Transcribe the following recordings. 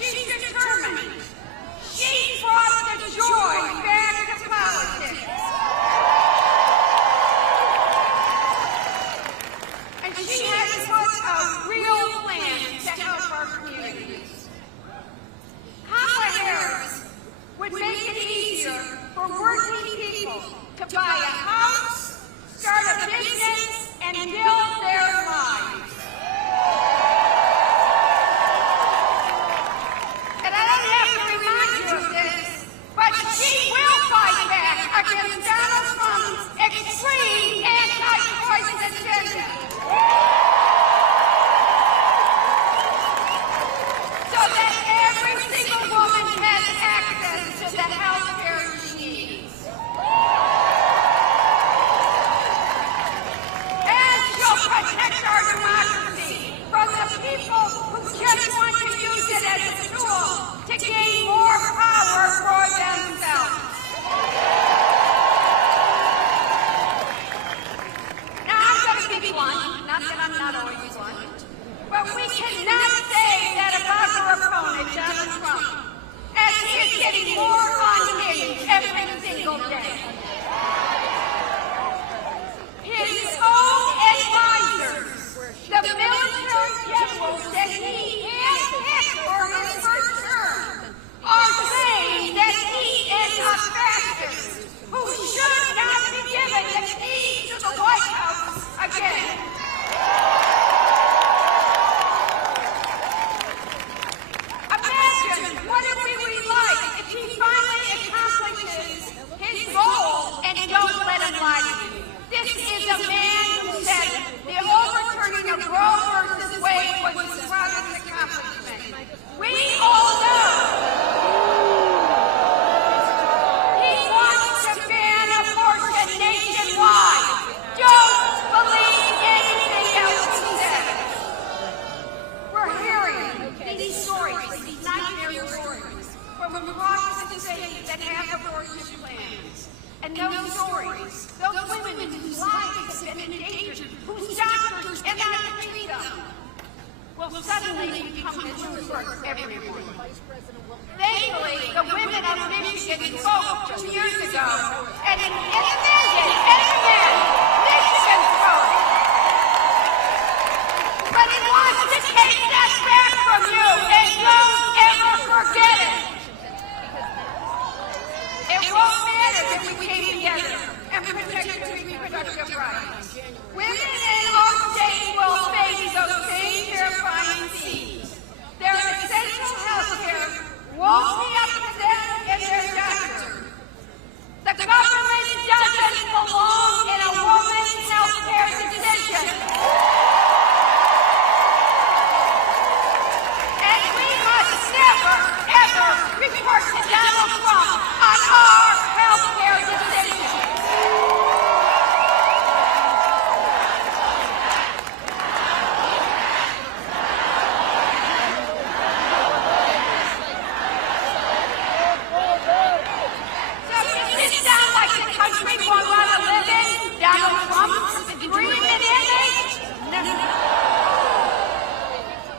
She's determined. She brought the joy back to politics. And she has put a real plan to help our communities. Kamala Harris would make it easier for working people to buy a house, start a business, and build their lives. And I don't have to remind you of this, but she will fight back against Donald Trump's extreme anti-choice agenda. So that every single woman has access to the health care she needs. And she'll protect our democracy from the people who just want to use it as a tool to gain more power for themselves. Now, I'm going to be blunt, not that I'm not always blunt, but we cannot say that about her opponent, Donald Trump, as he is getting more unhinged every single day. His own advisors, the military generals that he handpicked for his first term, are saying that he is a fascist who should not be given the key to the White House again. Imagine what it would be like if he finally accomplishes his goal and don't let him lie to you. This is a man who said the overturning of Roe versus Wade was his proudest accomplishment. We all know he wants to ban abortion nationwide. Don't believe anything else he says. We're hearing these stories, these nightmare stories, from across the state that have abortion plans. And those stories, those women whose lives have been endangered, whose doctors cannot treat them, will suddenly become the news for everyone. Thankfully, the women of Michigan spoke 2 years ago and amended Michigan's vote. But it wants to take that back from you, and don't ever forget it. It won't matter if we came together and protected reproductive rights. Women in all states will face those same terrifying scenes. Their essential health care won't be up to them and their doctor. The government doesn't belong in a woman's health care decision. And we must never, ever report to Donald Trump on our health care decisions. Does this sound like the country we want to live in? Donald Trump's dream and image? No.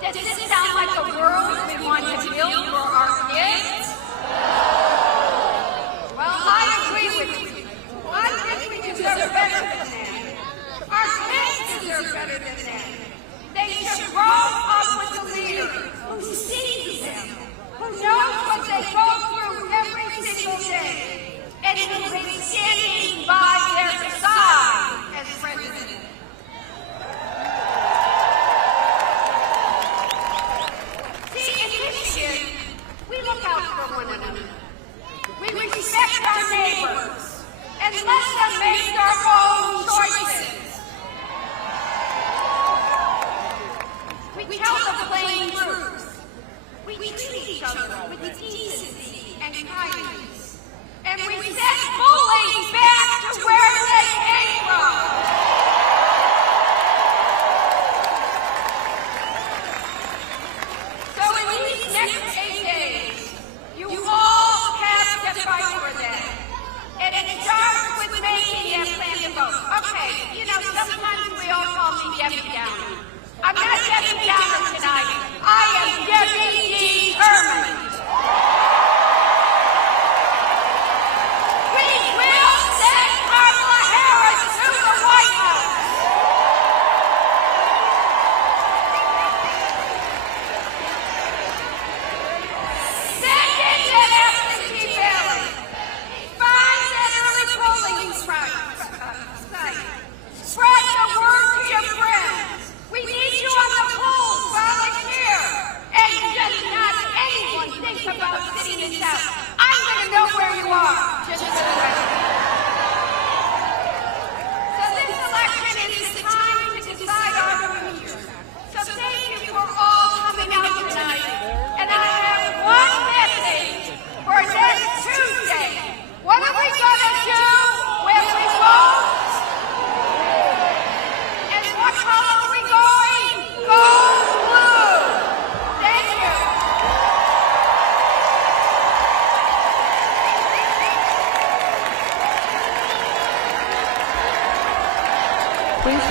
Does this sound like the world we want to build for our kids? Well, I agree with you. I think we deserve better than that. Our kids deserve better than that. They should grow up with a leader who sees them, who knows what they go through every single day, and who is standing by their side as president. See, in Michigan, we look out for one another. We respect our neighbors and let them make their own choices. We tell the plain truth. We treat each other with decency and kindness. And we send bullies back to where they came from. So in these next 8 days, you all have to fight for that. And it starts with making that plan to vote. Okay, you know, sometimes we all call me Debbie Downer. I'm not Debbie Downer tonight. I am Debbie determined.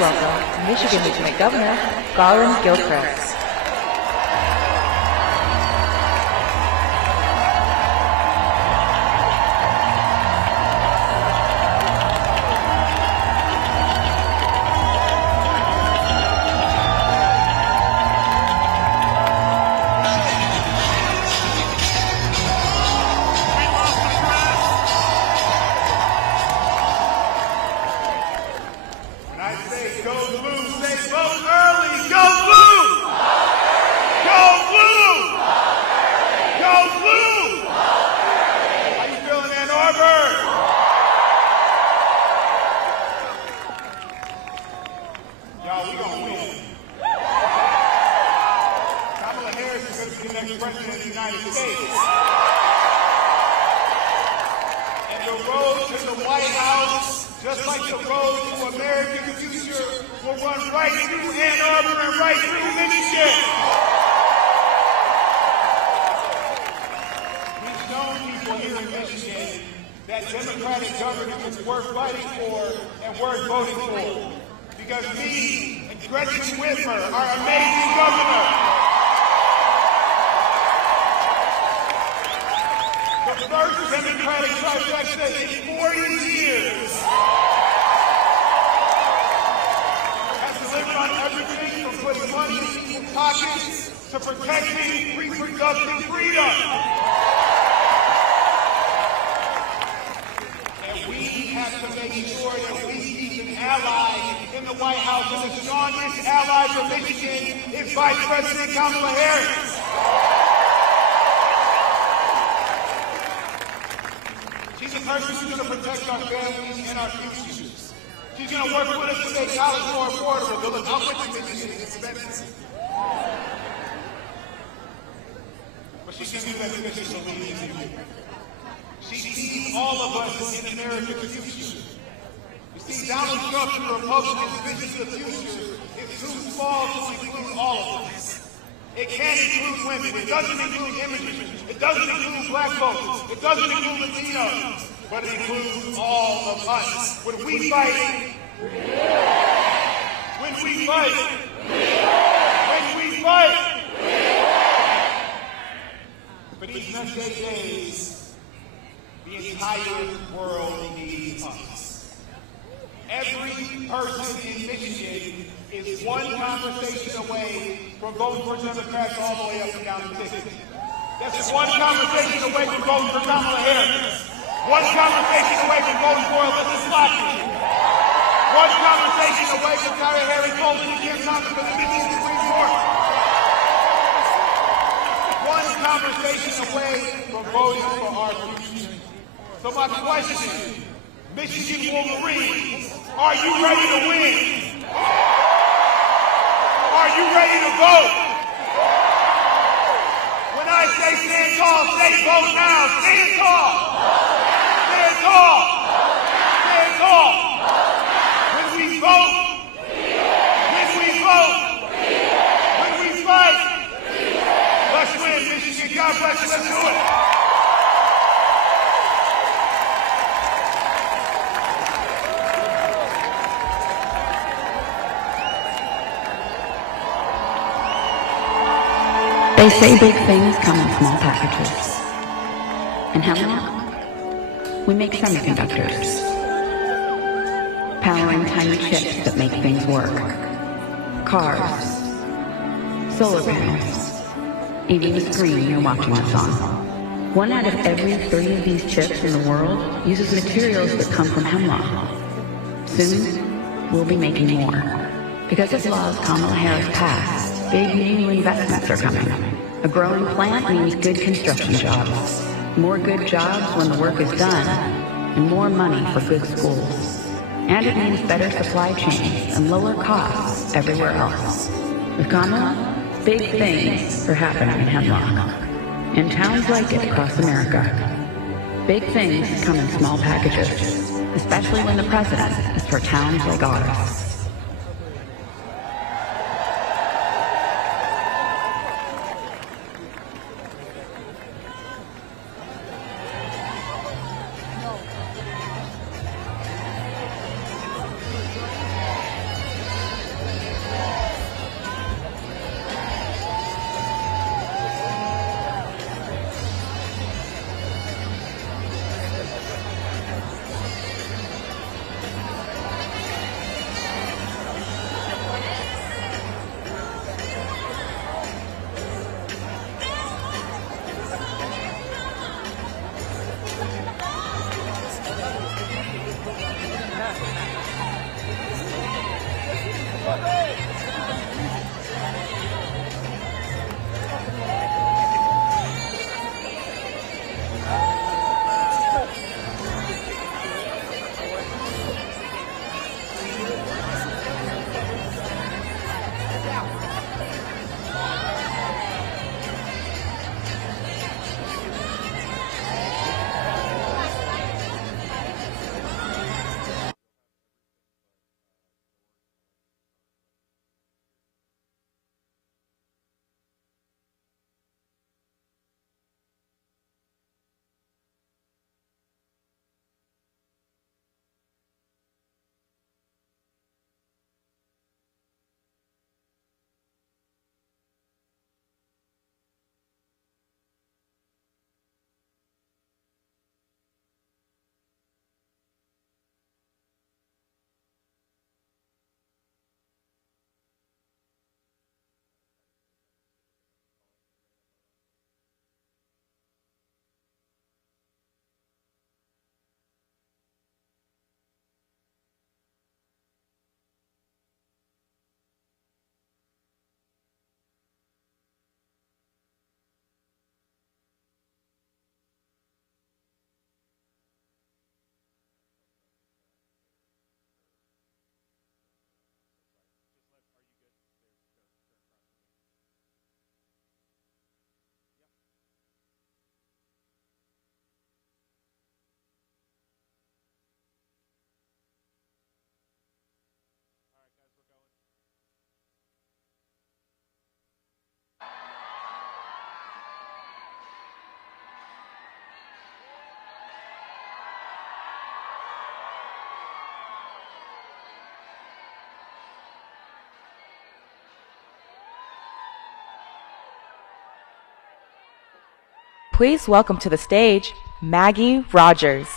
welcome Michigan Lieutenant Governor Garland Gilchrist. Kamala Harris is going to be the next president of the United States. And the road to the White House, just like the road to American future, will run right through Ann Arbor and right through Michigan. We've shown people here in Michigan that Democratic government is worth fighting for and worth voting for. Because me and Gretchen Whitmer are amazing governors. The first Democratic trifecta in 40 years has delivered on everything from putting money in people's pockets to protecting reproductive freedom. And we have to make sure that we keep an ally in the White House, and the strongest ally for Michigan is Vice President Kamala Harris. She's the person who's going to protect our families and our futures. She's going to work with us to make college more affordable. But look, I'm with you, Michigan. It's expensive. But she can do that because she's so easy. She sees all of us in America's future. You see, Donald Trump and the Republicans' vision of the future is too small to include all of us. It can't include women. It doesn't include immigrants. It doesn't include black folks. It doesn't include Latinos. But it includes all of us. When we fight, when we fight, when we fight, for these next 8 days, the entire world needs us. Every person in Michigan is one conversation away from voting for Democrats all the way up and down the ticket. That's one conversation away from voting for Kamala Harris. One conversation away from voting for Elizabeth Slotkin. One conversation away from Kamala Harris voting against Congress for the Michigan Supreme Court. One conversation away from voting for our future. So my question, Michigan Wolverines, are you ready to win? Are you ready to vote? When I say stand tall, say vote now. Stand tall. Stand tall. Stand tall. When we vote, when we vote, when we fight, let's win, Michigan. God bless you. Let's do it. They say big things come in small packages. In Hemlock, we make semiconductors, powering tiny chips that make things work. Cars, solar panels, even the screen you're watching us on. 1 out of every 3 of these chips in the world uses materials that come from hemlock. Soon, we'll be making more. Because of laws Kamala Harris passed, big new investments are coming. A growing plant means good construction jobs. More good jobs when the work is done, and more money for good schools. And it means better supply chains and lower costs everywhere else. With Kamala, big things are happening in Hemlock, in towns like it across America. Big things come in small packages, especially when the president is for towns like ours. Please welcome to the stage, Maggie Rogers.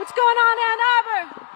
What's going on, Ann Arbor?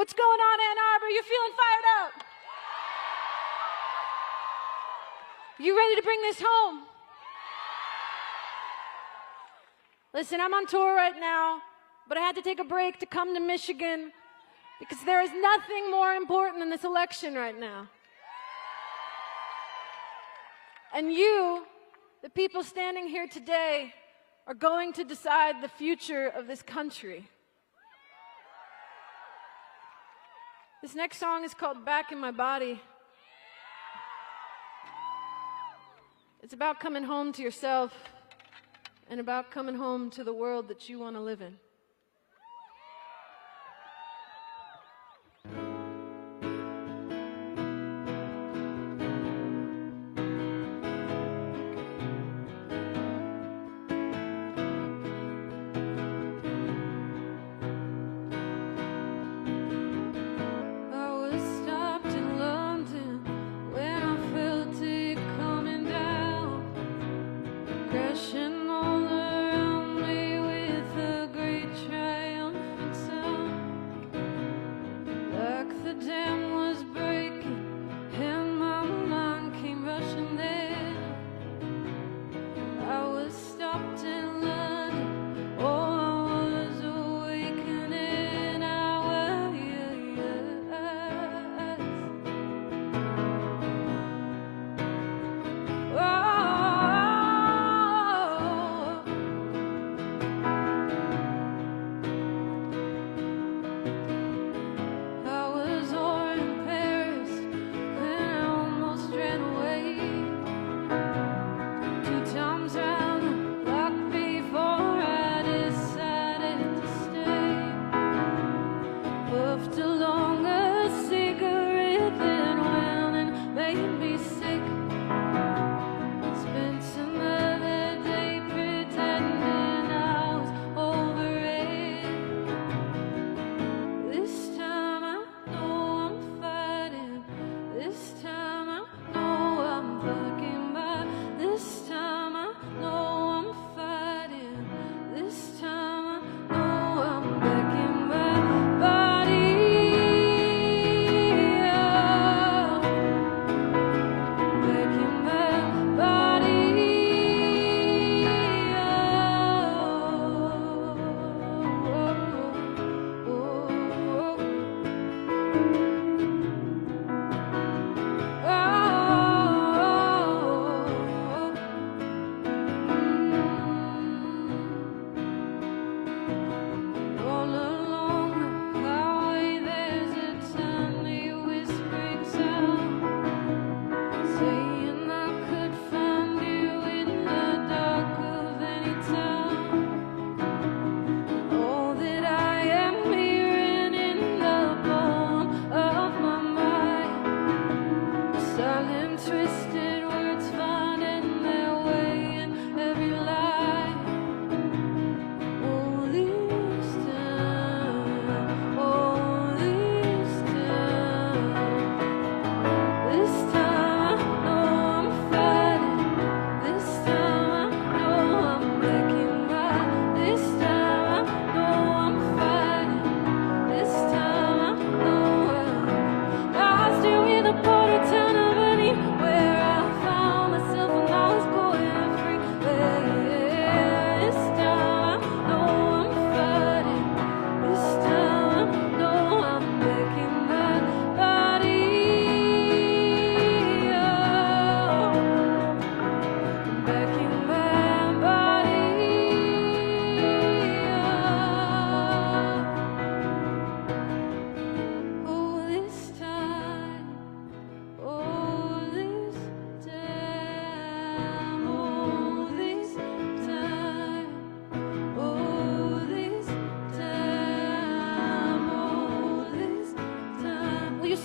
What's going on, Ann Arbor? You feeling fired up? You ready to bring this home? Listen, I'm on tour right now, but I had to take a break to come to Michigan because there is nothing more important than this election right now. And you, the people standing here today, are going to decide the future of this country. This next song is called Back in My Body. It's about coming home to yourself and about coming home to the world that you want to live in.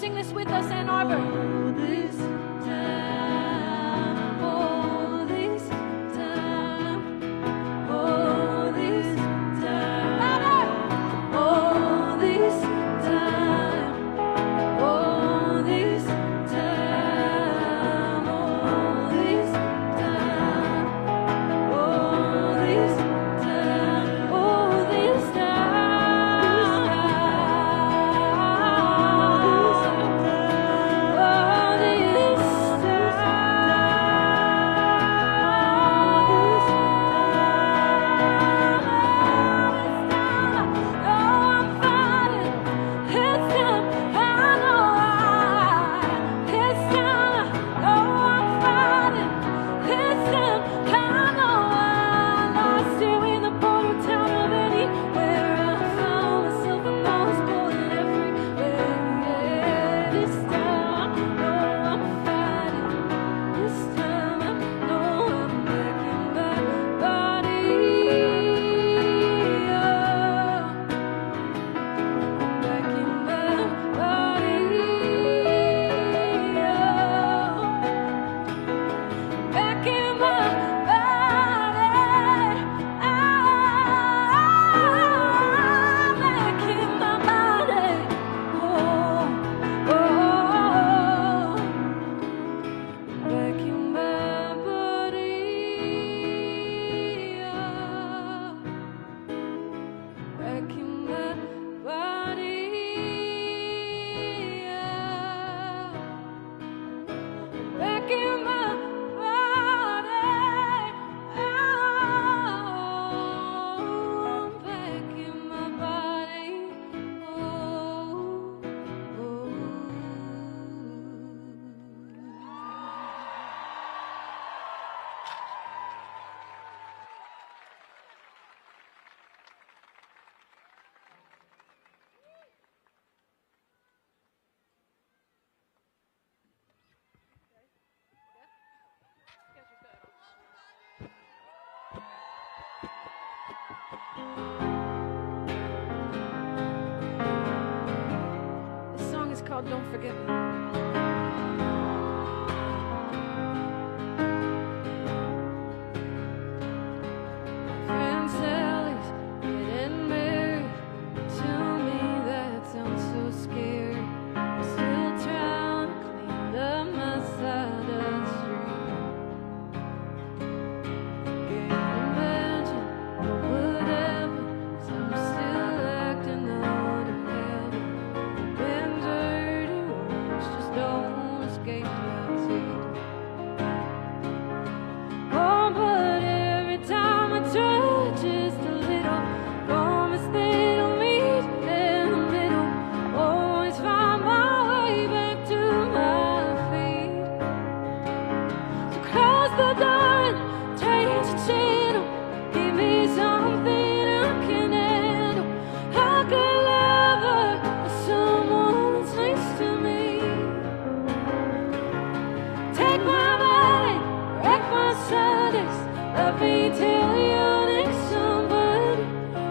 Sing this with us, Ann Arbor. This time, oh, this time, oh, this time, oh, this time, oh, this time, oh, this time, oh, this time, oh, this time. called Don't Forget Me. Friend Sally's getting married. To me that sounds so scary. I'm still trying to clean up my side of the street. Can't imagine whatever, 'cause I'm still acting out of habit. Been dirty words just don't escape my teeth. Oh, but every time I try just a little, promise that I'll meet in the middle. Always find my way back to my feet. So close the door and change the channel. Give me something I can handle. I could love her with someone that's nice to me. Take my money, wreck my Sundays. Let me tell you next somebody.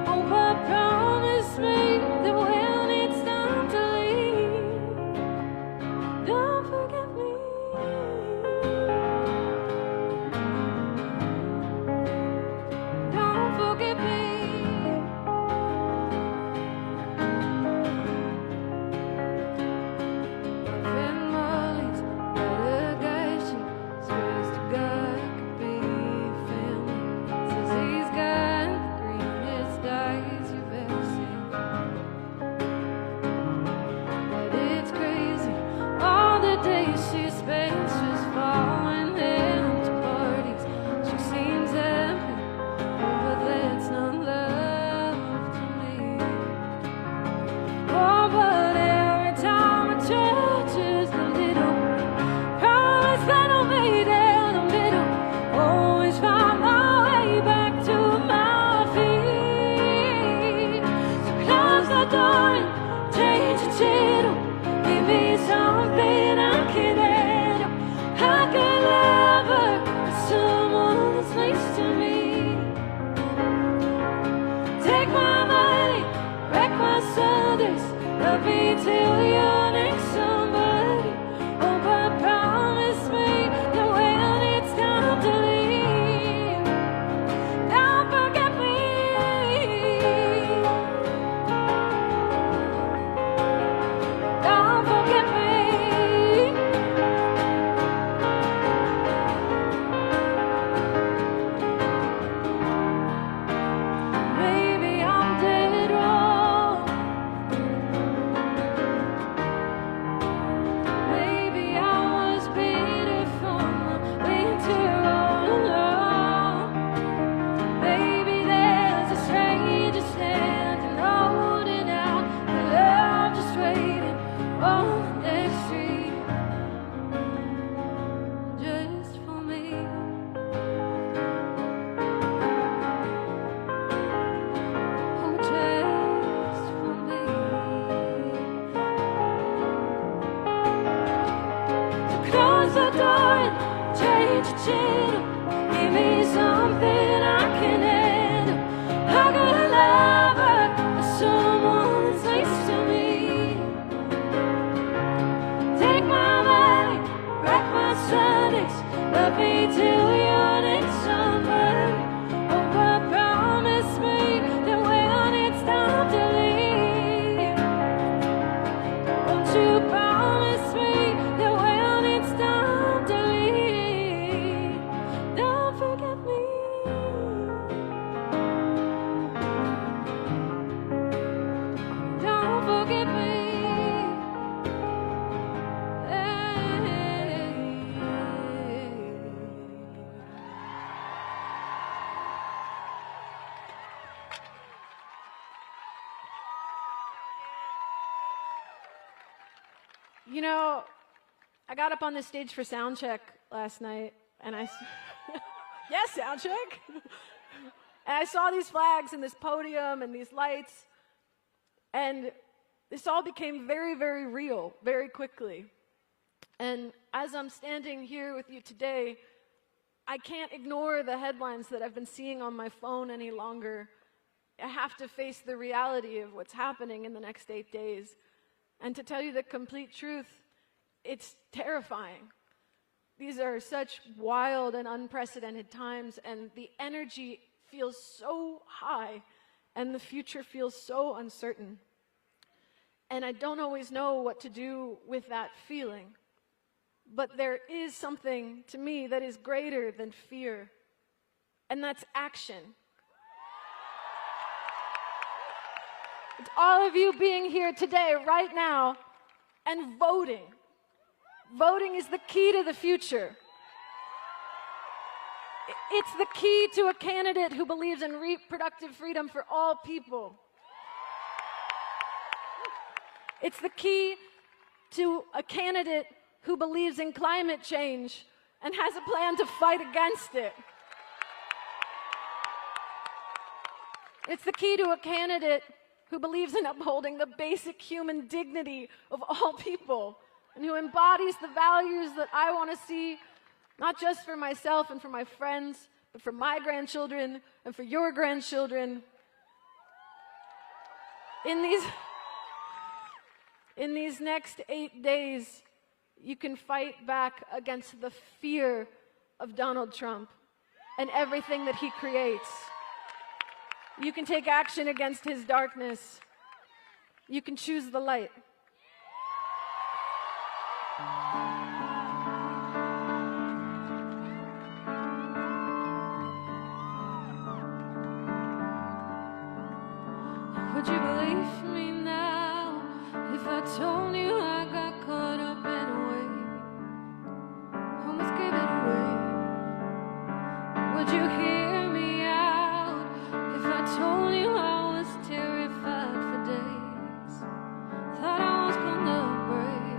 Oh, but promise me that when it's time to leave, don't forget me. Don't forget me. My friend Molly's got a guy she swears to God could be family. Says he's got the greenest eyes you've ever seen. But it's crazy, all the days she spends just falling into parties. She seems happy, but that's not love to me. Oh, but every time I try just a little, promise that I'll meet in the middle. Always find my way back to my feet. So close the door and change the channel. Give me something I can handle. I can love her with someone that's nice to me. Take my money, wreck my Sundays. Let me tell you next somebody. Oh, but promise me that when it's time to leave, don't forget me. Don't forget me. Maybe I'm dead wrong. Maybe I was bitter from the winter all along. Maybe there's a stranger standing holding out the love just waiting on the next street just for me. Oh, just for me. So close the door and change the channel. Give me something I can handle. I gotta love her with someone that's nice to me. Take my money, wreck my Sundays. Let me tell you next somebody. Oh, but promise me that when it's time to leave, won't you promise me that when it's time to leave, don't forget me. Don't forget me. You know, I got up on the stage for sound check last night, and yes, sound check. And I saw these flags and this podium and these lights, and this all became very, very real very quickly. And as I'm standing here with you today, I can't ignore the headlines that I've been seeing on my phone any longer. I have to face the reality of what's happening in the next 8 days. And to tell you the complete truth, it's terrifying. These are such wild and unprecedented times, and the energy feels so high, and the future feels so uncertain. And I don't always know what to do with that feeling. But there is something to me that is greater than fear, and that's action. It's all of you being here today, right now, and voting. Voting is the key to the future. It's the key to a candidate who believes in reproductive freedom for all people. It's the key to a candidate who believes in climate change and has a plan to fight against it. It's the key to a candidate who believes in upholding the basic human dignity of all people and who embodies the values that I want to see, not just for myself and for my friends, but for my grandchildren and for your grandchildren. In these next 8 days, you can fight back against the fear of Donald Trump and everything that he creates. You can take action against his darkness. You can choose the light. Would you believe me now if I told you I got caught up in a wave? Almost gave it away. Would you hear me out if I told you I was terrified for days? Thought I was gonna break.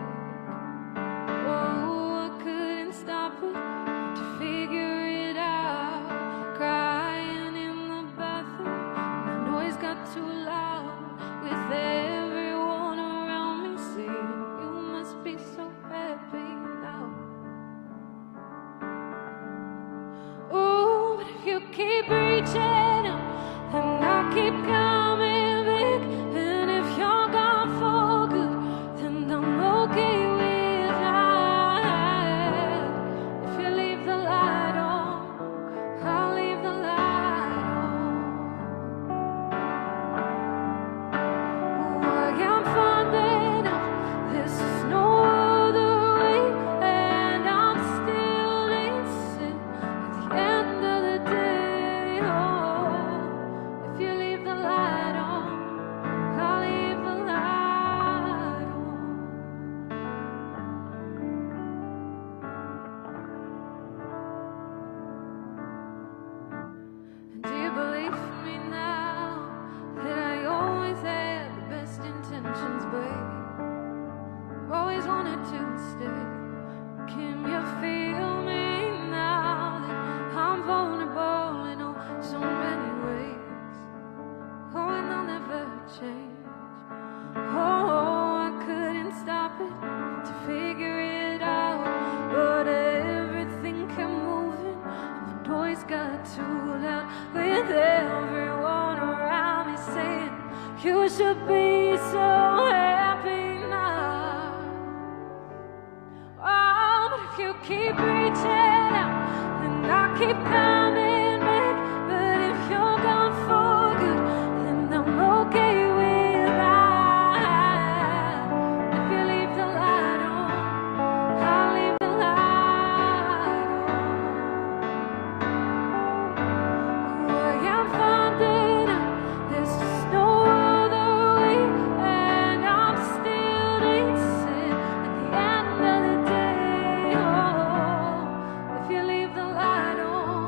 Oh, I couldn't stop it to figure it out. Crying in the bathroom, the noise got too loud. With everyone around me saying, you must be so happy now. Oh, but if you keep reaching out, then I keep coming back. And if you're gone for good, then I'm okay with that. If you leave the light on, I'll leave the light on. Oh, I am finding out this is no other way, and I'm still dancing at the end of the day. Oh, if you leave the light on, I'll leave the light on. And do you believe me now that I always had the best intentions, babe? I've always wanted to stay. Can you feel me now that I'm vulnerable in oh so many ways? Oh, and I'll never change. Oh, I couldn't stop it to figure it out, but everything kept moving and the noise got too loud. With everyone around me saying, you should be so happy now. Oh, but if you keep reaching out, then I keep coming back. But if you're gone for good, then I'm okay with that. If you leave the light on, I'll leave the light on. Oh, I am finding out there's just no other way, and I'm still dancing at the end of the day. Oh, if you leave the light on,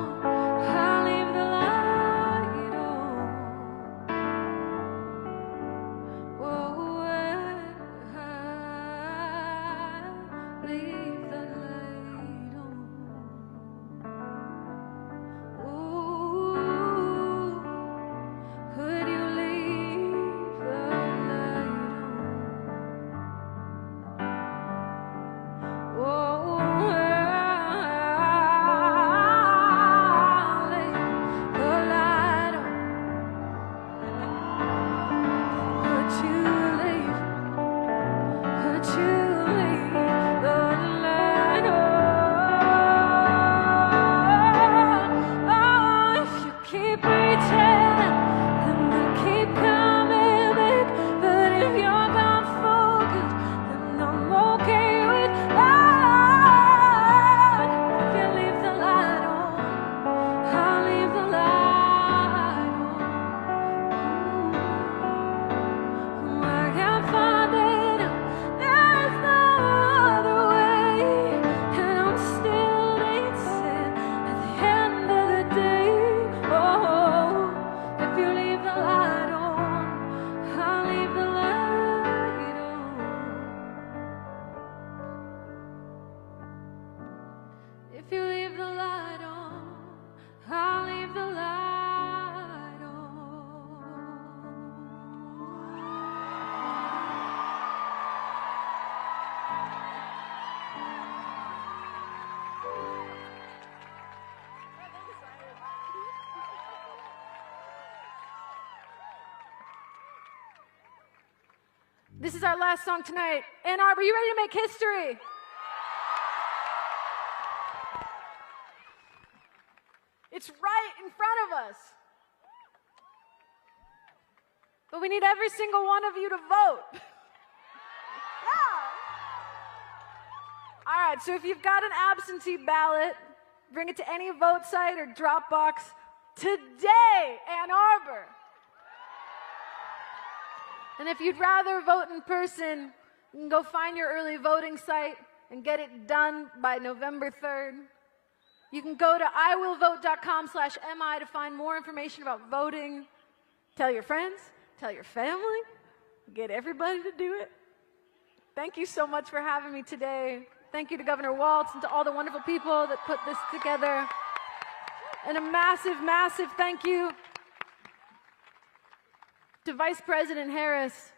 This is our last song tonight. Ann Arbor, you ready to make history? It's right in front of us. But we need every single one of you to vote. Yeah. All right, so if you've got an absentee ballot, bring it to any vote site or drop box today, Ann Arbor. And if you'd rather vote in person, you can go find your early voting site and get it done by November 3rd. You can go to iwillvote.com/mi to find more information about voting. Tell your friends, tell your family, get everybody to do it. Thank you so much for having me today. Thank you to Governor Walz and to all the wonderful people that put this together. And a massive, massive thank you to Vice President Harris,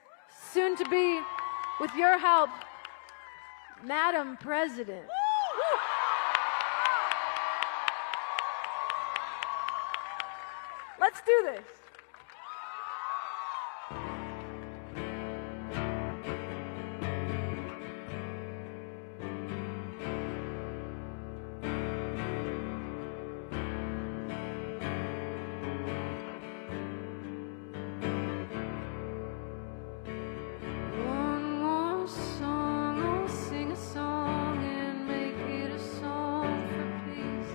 soon to be, with your help, Madam President. Let's do this. One more song, I'll sing a song and make it a song for peace.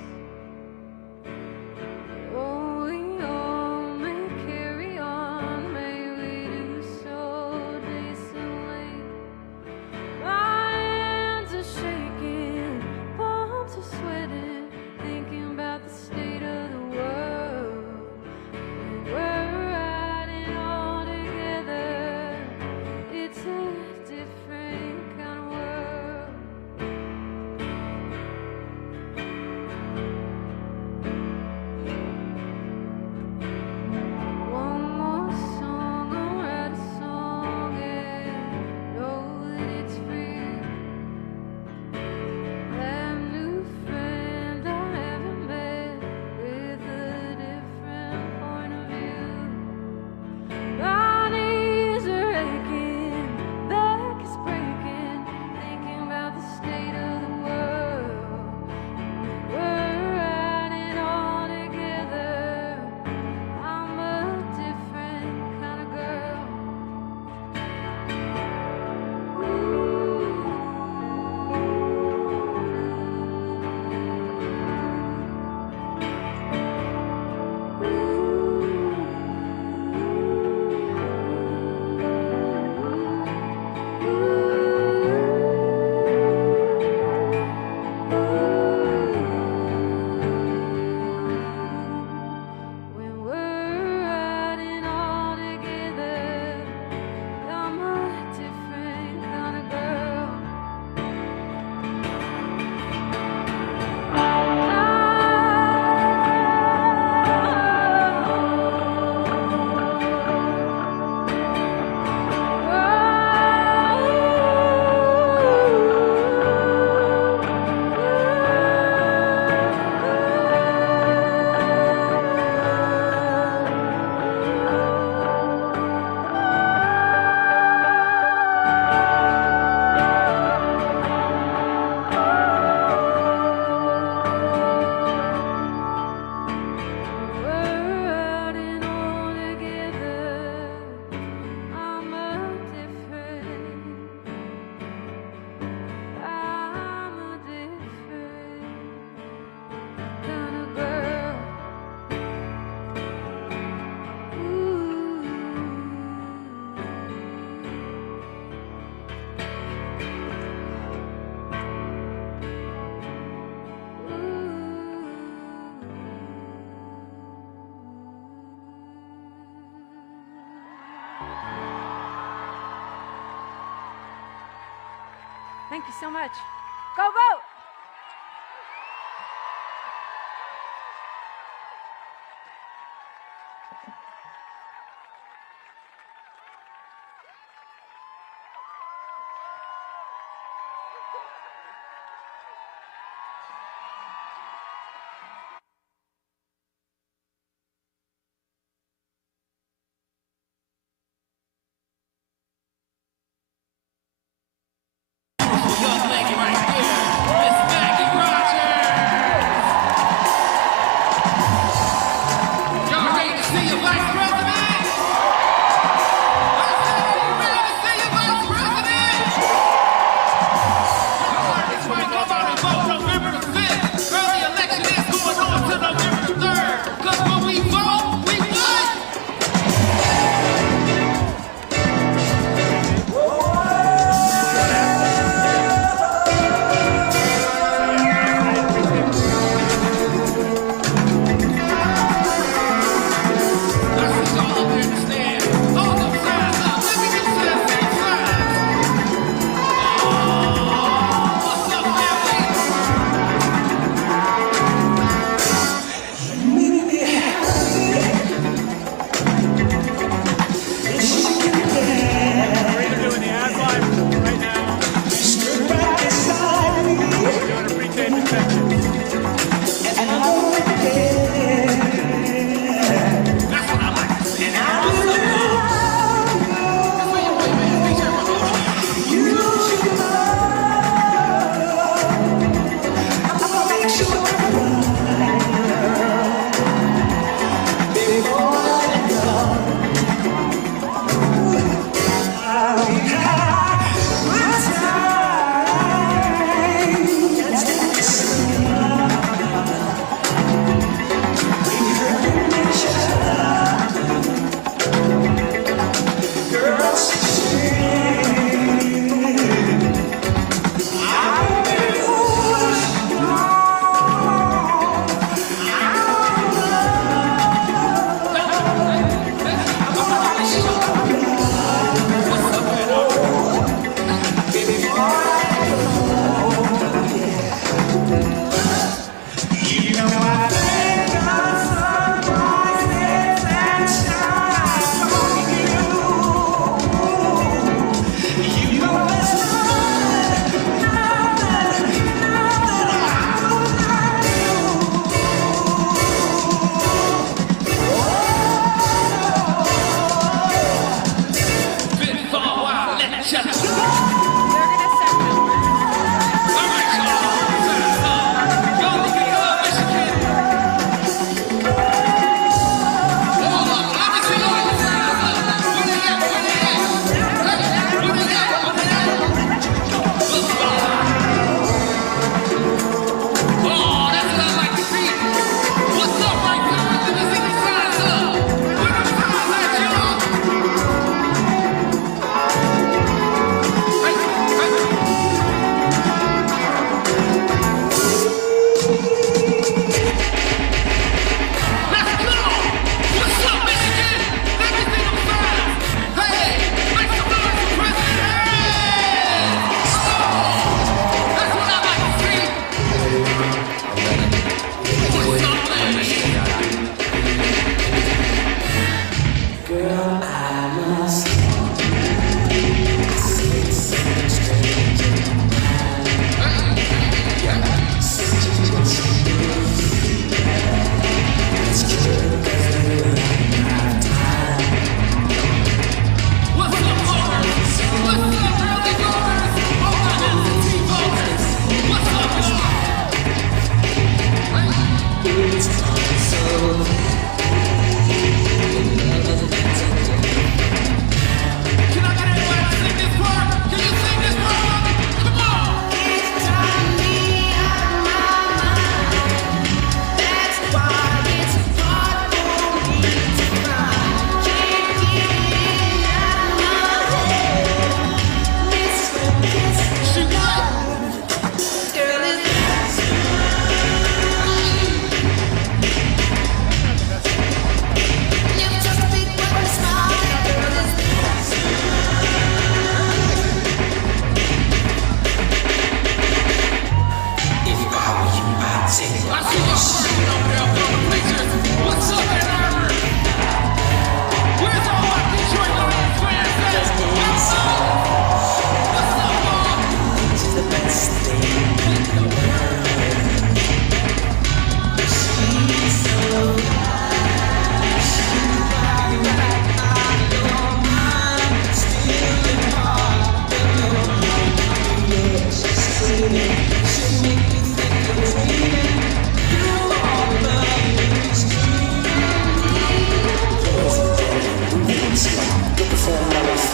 Oh, we all may carry on, may we do so decently. My hands are shaking, palms are sweating, thinking about the state of the world. And we're riding all together. It's a different kind of world. One more song, I'll write a song and know that it's free. That new friend I haven't met with a different point of view. My knees are aching, back is breaking, thinking about the state of the world. We're riding all together. I'm a different kind of girl. When we're riding all together, I'm a different kind of girl. We're riding all together. I'm a different kind of girl. Thank you so much. Go vote.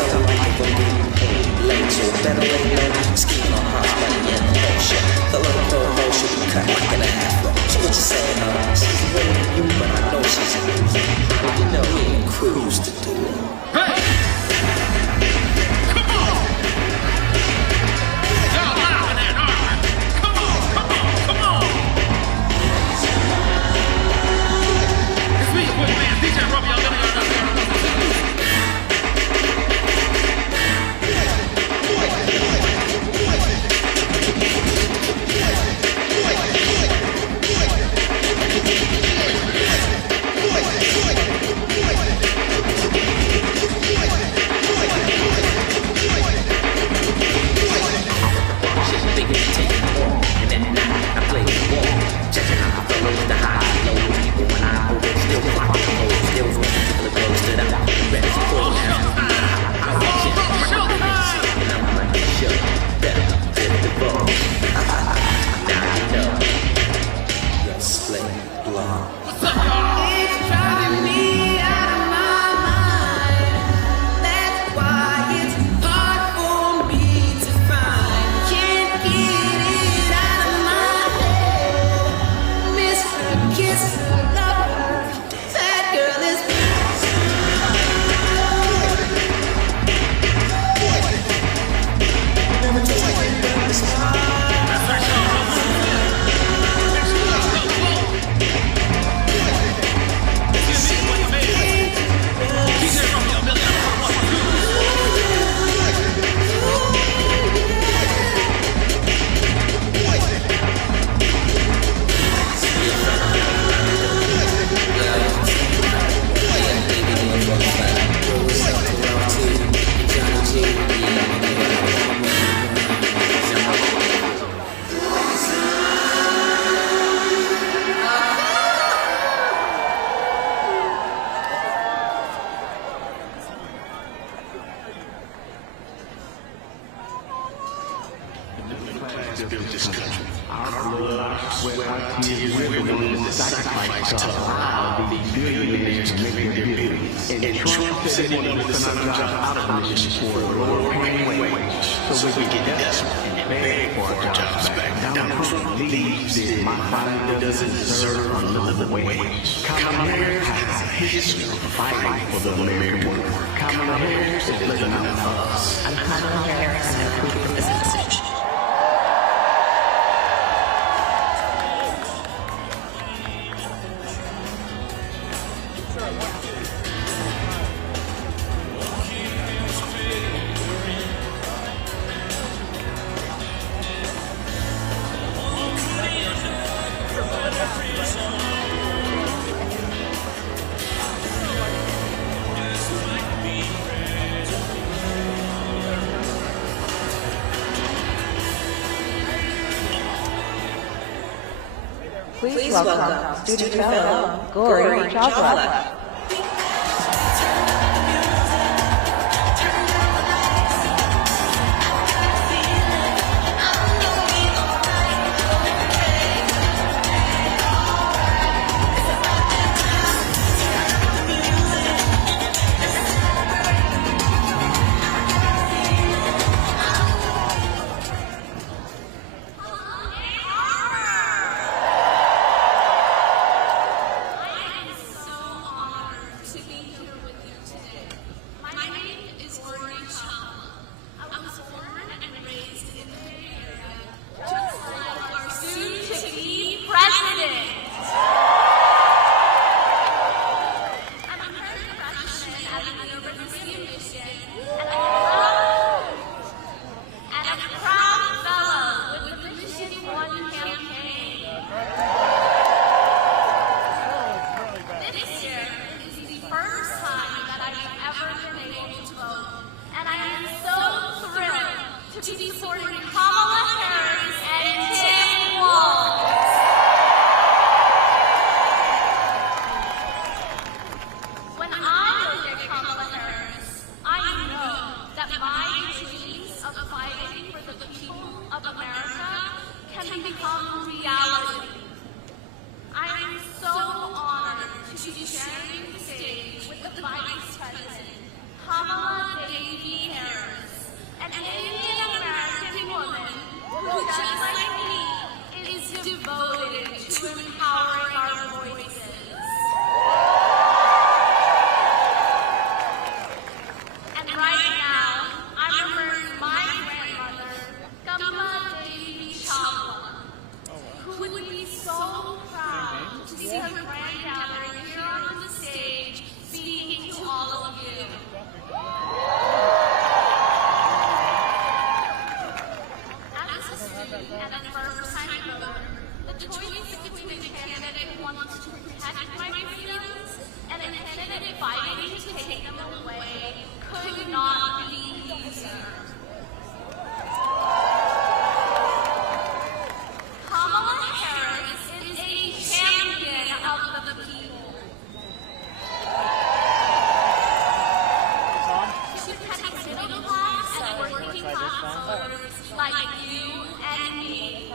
felt like the getting paid late, so better lay low. Scheming on house money and bullshit. The little girl hoe should be cut like an afro. So what you saying, huh? She's winning to you, but I know she's losing. You know he ain't cruise to do it. Hey! Come on! Y'all loud in Ann Arbor! Come on, come on, come on! It's me, your boy man, DJ Romeo. Doesn't deserve a living wage. Kamala Harris has a history of fighting for the American worker. Kamala Harris is living out of us. I'm Kamala Harris and I approve of this message. Please welcome Student Fellow Gory Chopra. to be supporting Kamala Harris and Tim Walz. When I look at Kamala Harris, I know that my dreams of fighting for the people of America can become reality. I am so honored to be sharing the stage with the Vice President, Kamala Devi like you and me.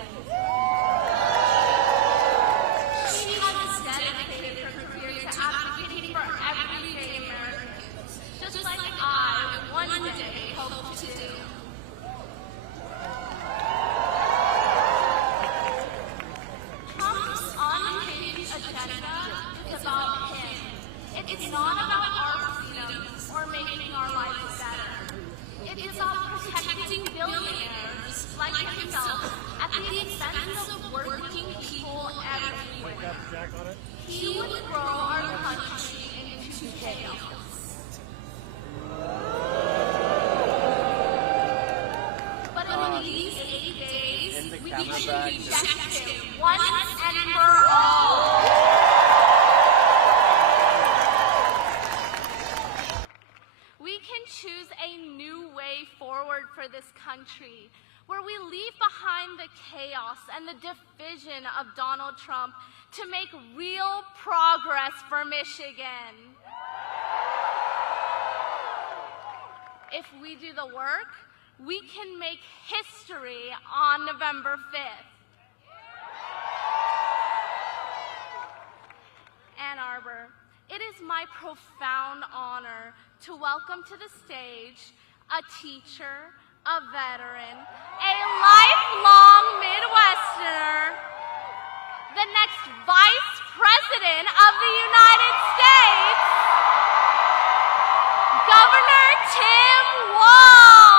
She has dedicated her career to advocating for everyday Americans, just like I one day hope to do. Trump's unhinged agenda is about him. It's not about our freedoms or making our lives better. It is about protecting billionaires like himself at the expense of working people everywhere. He would throw our country into chaos. But in these 8 days, we can reject him once and for all. We can choose a new way forward for this country, where we leave behind the chaos and the division of Donald Trump to make real progress for Michigan. If we do the work, we can make history on November 5th. Ann Arbor, it is my profound honor to welcome to the stage a teacher, a veteran, a lifelong Midwesterner, the next Vice President of the United States, Governor Tim Walz.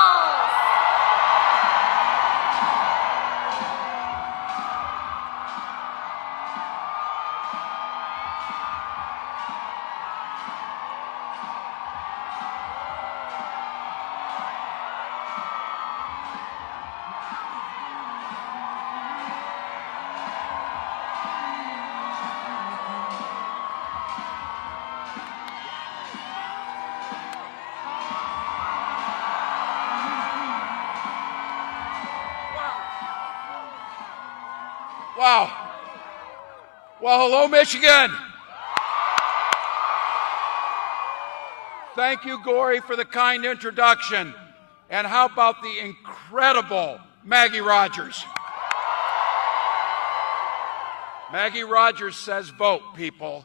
Wow. Well, hello, Michigan. Thank you, Gory, for the kind introduction. And how about the incredible Maggie Rogers? Maggie Rogers says vote, people.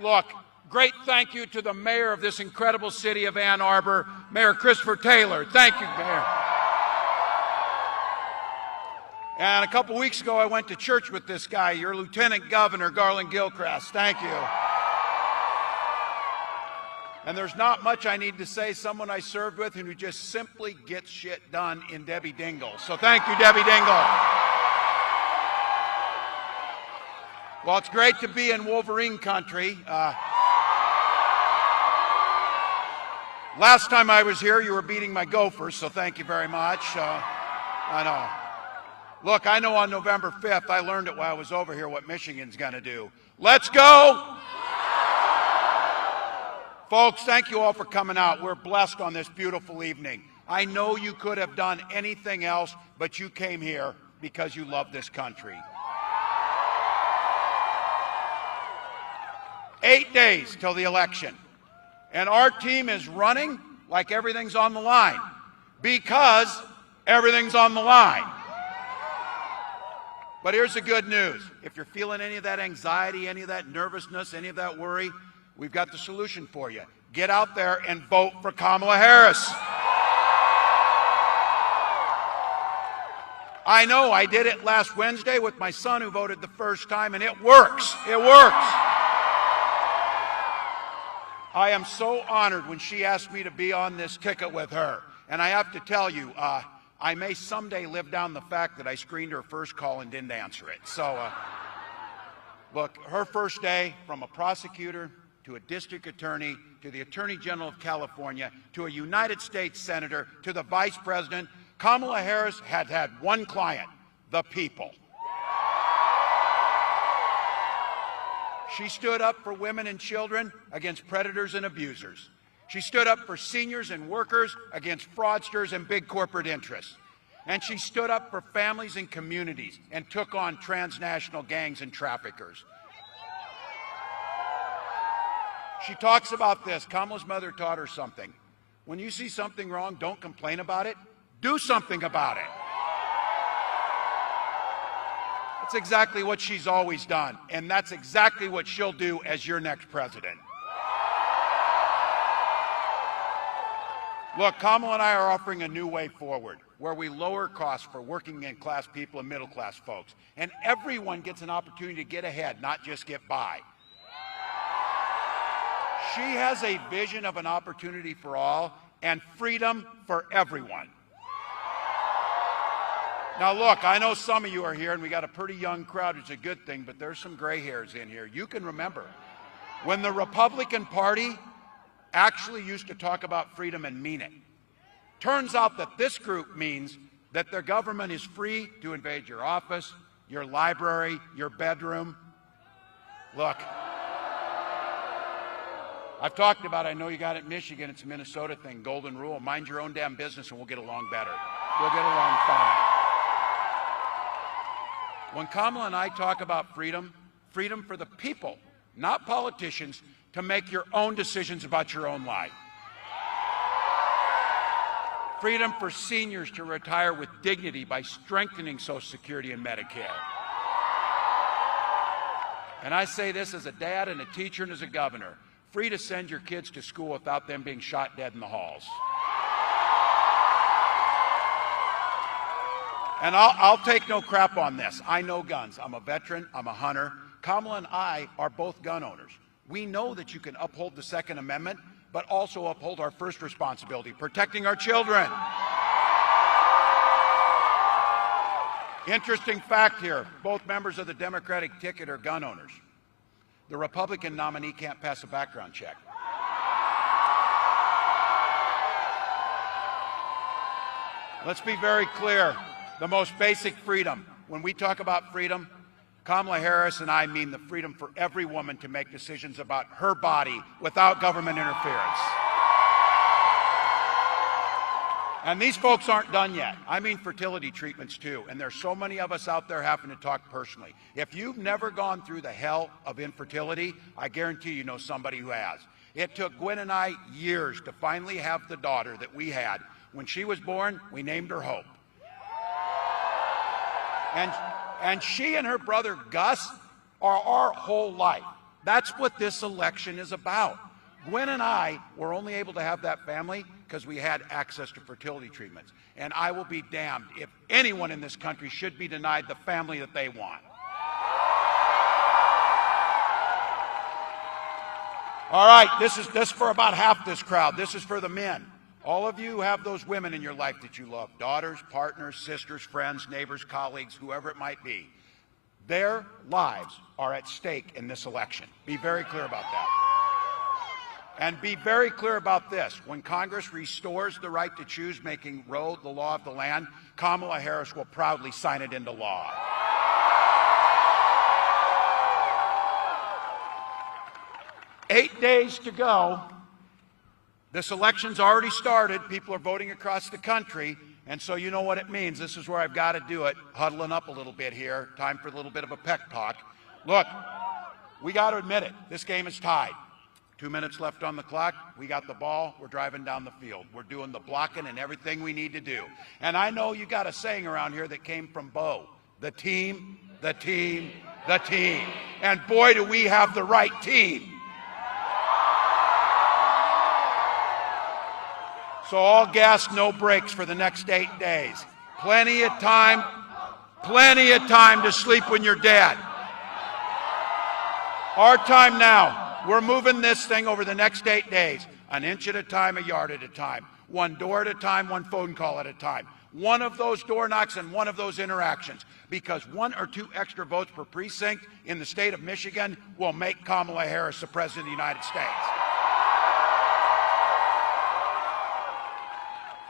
Look, great thank you to the mayor of this incredible city of Ann Arbor, Mayor Christopher Taylor. Thank you, Mayor. And a couple weeks ago, I went to church with this guy, your Lieutenant Governor, Garland Gilchrist. Thank you. And there's not much I need to say. Someone I served with who just simply gets shit done in Debbie Dingle. So thank you, Debbie Dingle. Well, it's great to be in Wolverine country. Last time I was here, you were beating my Gophers, so thank you very much. I know. Look, I know on November 5th, I learned it while I was over here what Michigan's going to do. Let's go! Folks, thank you all for coming out. We're blessed on this beautiful evening. I know you could have done anything else, but you came here because you love this country. 8 days till the election. And our team is running like everything's on the line, because everything's on the line. But here's the good news. If you're feeling any of that anxiety, any of that nervousness, any of that worry, we've got the solution for you. Get out there and vote for Kamala Harris. I know, I did it last Wednesday with my son who voted the first time, and it works. It works. I am so honored when she asked me to be on this ticket with her. And I have to tell you, I may someday live down the fact that I screened her first call and didn't answer it. So, look, her first day, from a prosecutor to a district attorney to the Attorney General of California to a United States Senator to the Vice President, Kamala Harris had one client, the people. She stood up for women and children against predators and abusers. She stood up for seniors and workers against fraudsters and big corporate interests. And she stood up for families and communities and took on transnational gangs and traffickers. She talks about this. Kamala's mother taught her something. When you see something wrong, don't complain about it. Do something about it. That's exactly what she's always done, and that's exactly what she'll do as your next president. Look, Kamala and I are offering a new way forward where we lower costs for working class people and middle class folks, and everyone gets an opportunity to get ahead, not just get by. She has a vision of an opportunity for all and freedom for everyone. Now look, I know some of you are here and we got a pretty young crowd, which is a good thing, but there's some gray hairs in here. You can remember when the Republican Party actually used to talk about freedom and mean it. Turns out that this group means that their government is free to invade your office, your library, your bedroom. Look, I've talked about, I know you got it in Michigan, it's a Minnesota thing, golden rule, mind your own damn business and we'll get along better. We'll get along fine. When Kamala and I talk about freedom, freedom for the people, not politicians, to make your own decisions about your own life. Freedom for seniors to retire with dignity by strengthening Social Security and Medicare. And I say this as a dad and a teacher and as a governor, free to send your kids to school without them being shot dead in the halls. And I'll take no crap on this. I know guns. I'm a veteran. I'm a hunter. Kamala and I are both gun owners. We know that you can uphold the Second Amendment, but also uphold our first responsibility, protecting our children. Interesting fact here, both members of the Democratic ticket are gun owners. The Republican nominee can't pass a background check. Let's be very clear. The most basic freedom. When we talk about freedom, Kamala Harris and I mean the freedom for every woman to make decisions about her body without government interference. And these folks aren't done yet. I mean fertility treatments too. And there's so many of us out there having to talk personally. If you've never gone through the hell of infertility, I guarantee you know somebody who has. It took Gwen and I years to finally have the daughter that we had. When she was born, we named her Hope. And she and her brother Gus are our whole life. That's what this election is about. Gwen and I were only able to have that family because we had access to fertility treatments. And I will be damned if anyone in this country should be denied the family that they want. All right, this is for about half this crowd. This is for the men. All of you have those women in your life that you love, daughters, partners, sisters, friends, neighbors, colleagues, whoever it might be. Their lives are at stake in this election. Be very clear about that. And be very clear about this. When Congress restores the right to choose, making Roe the law of the land, Kamala Harris will proudly sign it into law. Eight days to go. This election's already started. People are voting across the country. And so you know what it means. This is where I've got to do it. Huddling up a little bit here. Time for a little bit of a pep talk. Look, we got to admit it. This game is tied. 2 minutes left on the clock. We got the ball. We're driving down the field. We're doing the blocking and everything we need to do. And I know you got a saying around here that came from Bo. The team, the team, the team. And boy, do we have the right team. So all gas, no brakes for the next 8 days. Plenty of time to sleep when you're dead. Our time now. We're moving this thing over the next 8 days, an inch at a time, a yard at a time, one door at a time, one phone call at a time. One of those door knocks and one of those interactions, because 1 or 2 extra votes per precinct in the state of Michigan will make Kamala Harris the President of the United States.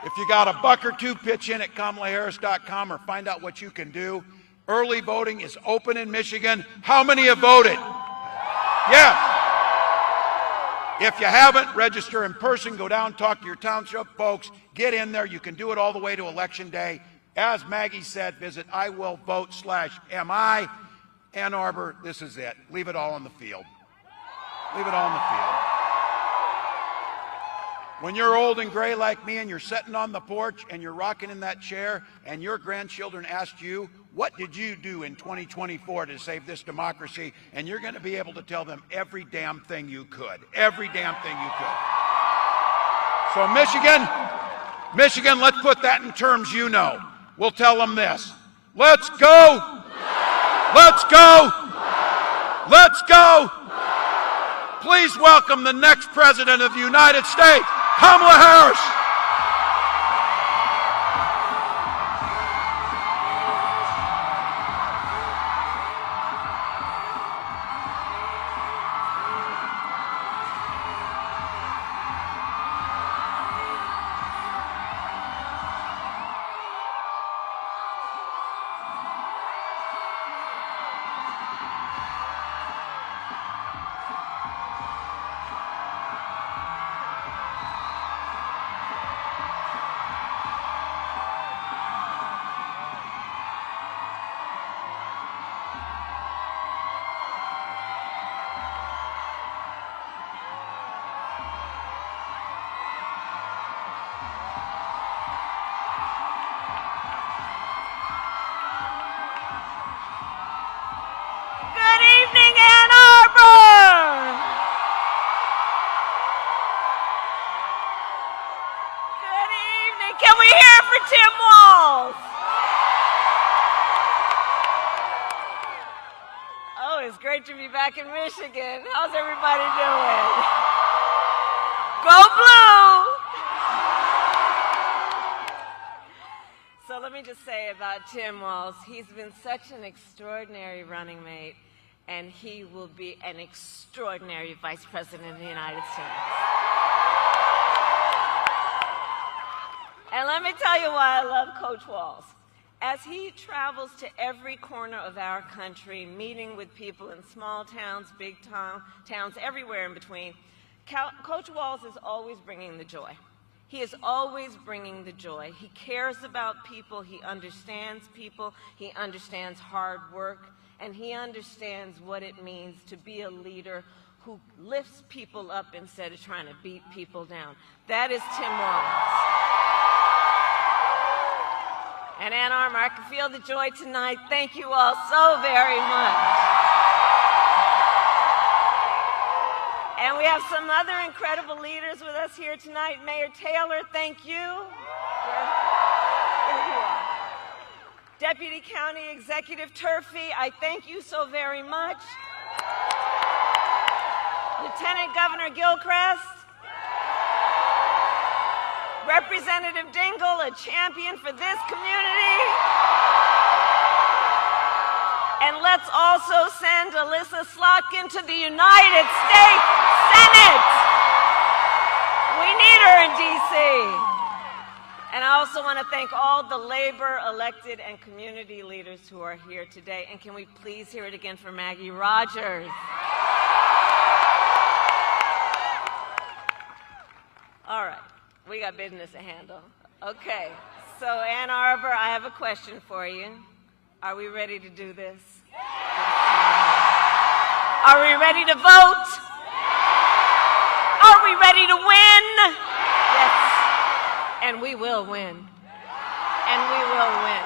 If you got a buck or two, pitch in at KamalaHarris.com or find out what you can do. Early voting is open in Michigan. How many have voted? Yes. If you haven't, register in person, go down, talk to your township folks, get in there. You can do it all the way to Election Day. As Maggie said, visit iwillvote.mi. Ann Arbor, this is it. Leave it all on the field. Leave it all on the field. When you're old and gray like me and you're sitting on the porch and you're rocking in that chair and your grandchildren asked you, what did you do in 2024 to save this democracy? And you're going to be able to tell them every damn thing you could. Every damn thing you could. So Michigan, let's put that in terms you know. We'll tell them this. Let's go. Let's go. Let's go. Please welcome the next President of the United States, Kamala Harris. Good evening, Ann Arbor! Good evening. Can we hear it for Tim Walz? Oh, it's great to be back in Michigan. How's everybody doing? Go Blue! So let me just say about Tim Walz, he's been such an extraordinary running mate, and he will be an extraordinary Vice President of the United States. And let me tell you why I love Coach Walz. As he travels to every corner of our country, meeting with people in small towns, big towns, everywhere in between, Coach Walz is always bringing the joy. He is always bringing the joy. He cares about people. He understands hard work, and he understands what it means to be a leader who lifts people up instead of trying to beat people down. That is Tim Walz. And Ann Arbor, I can feel the joy tonight. Thank you all so very much. And we have some other incredible leaders with us here tonight. Mayor Taylor, thank you. There you are. Deputy County Executive Turfy, I thank you so very much. Lieutenant Governor Gilchrist. Representative Dingell, a champion for this community. And let's also send Alyssa Slotkin to the United States Senate. We need her in D.C. And I also want to thank all the labor, elected, and community leaders who are here today. And can we please hear it again for Maggie Rogers? All right, we got business to handle. Okay, so Ann Arbor, I have a question for you. Are we ready to do this? Are we ready to vote? Are we ready to win? Yes. And we will win. And we will win.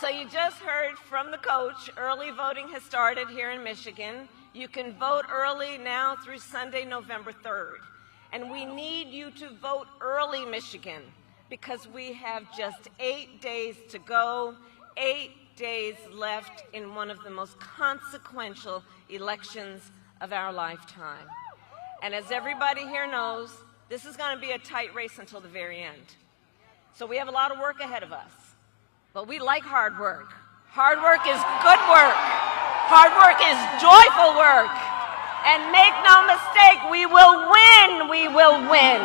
So you just heard from the coach, early voting has started here in Michigan. You can vote early now through Sunday, November 3rd. And we need you to vote early, Michigan, because we have just 8 days to go, 8 days left in one of the most consequential elections of our lifetime. And as everybody here knows, this is going to be a tight race until the very end. So we have a lot of work ahead of us. But we like hard work. Hard work is good work. Hard work is joyful work. And make no mistake, we will win. We will win.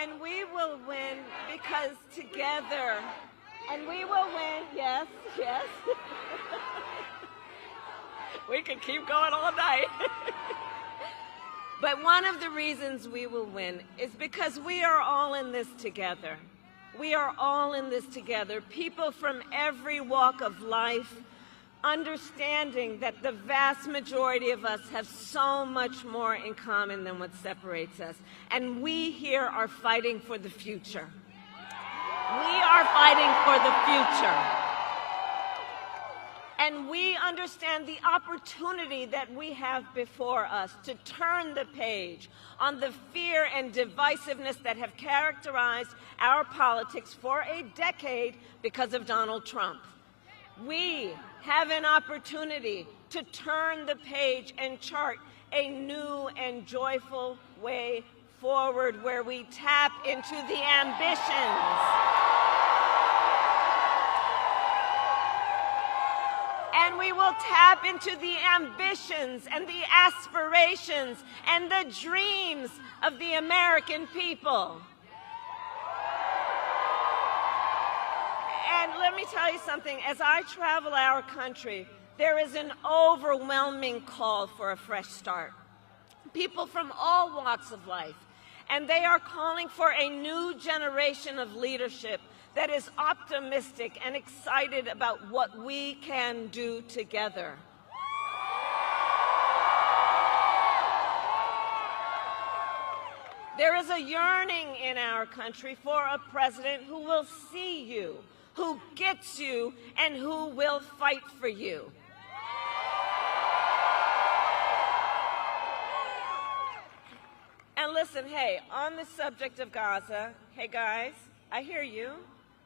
And we will win because together, and we will win, yes, yes. We can keep going all night. But one of the reasons we will win is because we are all in this together. We are all in this together. People from every walk of life, understanding that the vast majority of us have so much more in common than what separates us. And we here are fighting for the future. We are fighting for the future. And we understand the opportunity that we have before us to turn the page on the fear and divisiveness that have characterized our politics for a decade because of Donald Trump. We have an opportunity to turn the page and chart a new and joyful way forward where we tap into the ambitions and we will tap into the ambitions and the aspirations and the dreams of the American people. And let me tell you something, as I travel our country, there is an overwhelming call for a fresh start. People from all walks of life, and they are calling for a new generation of leadership that is optimistic and excited about what we can do together. There is a yearning in our country for a president who will see you, who gets you, and who will fight for you. And listen, hey, on the subject of Gaza, hey guys, I hear you.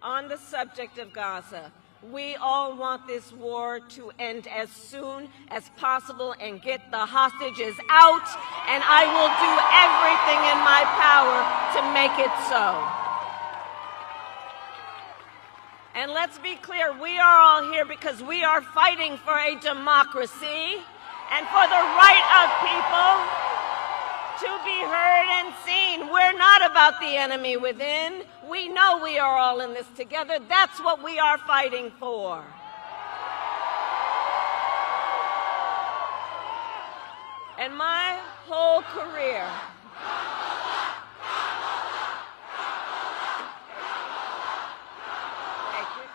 On the subject of Gaza, we all want this war to end as soon as possible and get the hostages out, and I will do everything in my power to make it so. And let's be clear, we are all here because we are fighting for a democracy and for the right of people to be heard and seen. We're not about the enemy within. We know we are all in this together. That's what we are fighting for. And my whole career, thank you.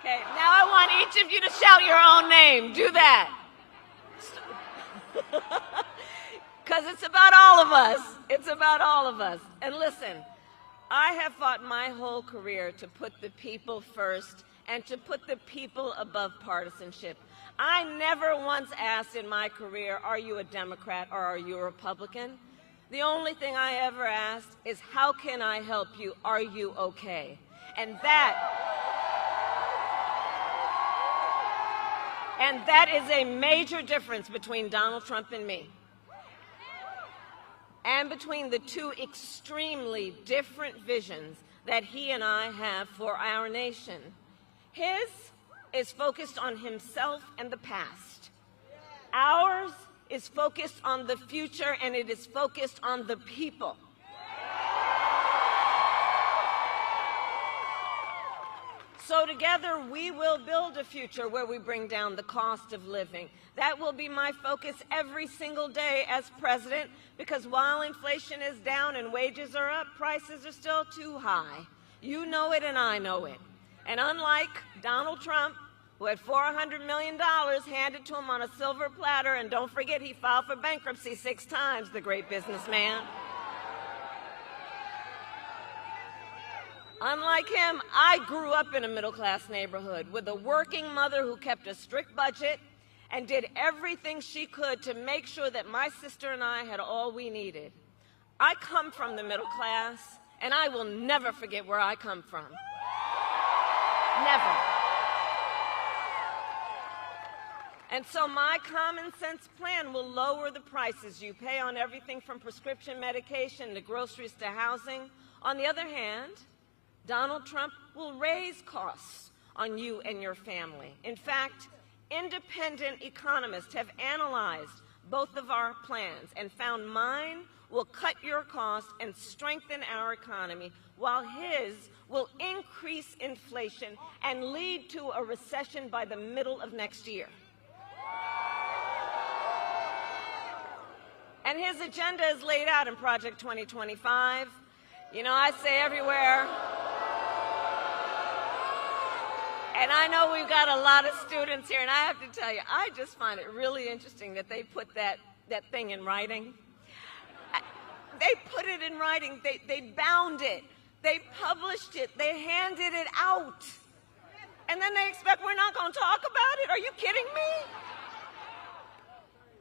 Okay, now I want each of you to shout your own name. Do that. Because it's about all of us. It's about all of us. And listen, I have fought my whole career to put the people first and to put the people above partisanship. I never once asked in my career, are you a Democrat or are you a Republican? The only thing I ever asked is, how can I help you? Are you okay? And that is a major difference between Donald Trump and me, and between the two extremely different visions that he and I have for our nation. His is focused on himself and the past. Ours is focused on the future, and it is focused on the people. So together we will build a future where we bring down the cost of living. That will be my focus every single day as president, because while inflation is down and wages are up, prices are still too high. You know it and I know it. And unlike Donald Trump, who had $400 million handed to him on a silver platter, and don't forget he filed for bankruptcy 6 times, the great businessman. Unlike him, I grew up in a middle-class neighborhood with a working mother who kept a strict budget and did everything she could to make sure that my sister and I had all we needed. I come from the middle class, and I will never forget where I come from. Never. And so my common sense plan will lower the prices you pay on everything from prescription medication to groceries to housing. On the other hand, Donald Trump will raise costs on you and your family. In fact, independent economists have analyzed both of our plans and found mine will cut your costs and strengthen our economy, while his will increase inflation and lead to a recession by the middle of next year. And his agenda is laid out in Project 2025. You know, I say everywhere, and I know we've got a lot of students here, and I have to tell you, I just find it really interesting that they put that thing in writing. They put it in writing. They bound it. They published it. They handed it out. And then they expect we're not going to talk about it? Are you kidding me?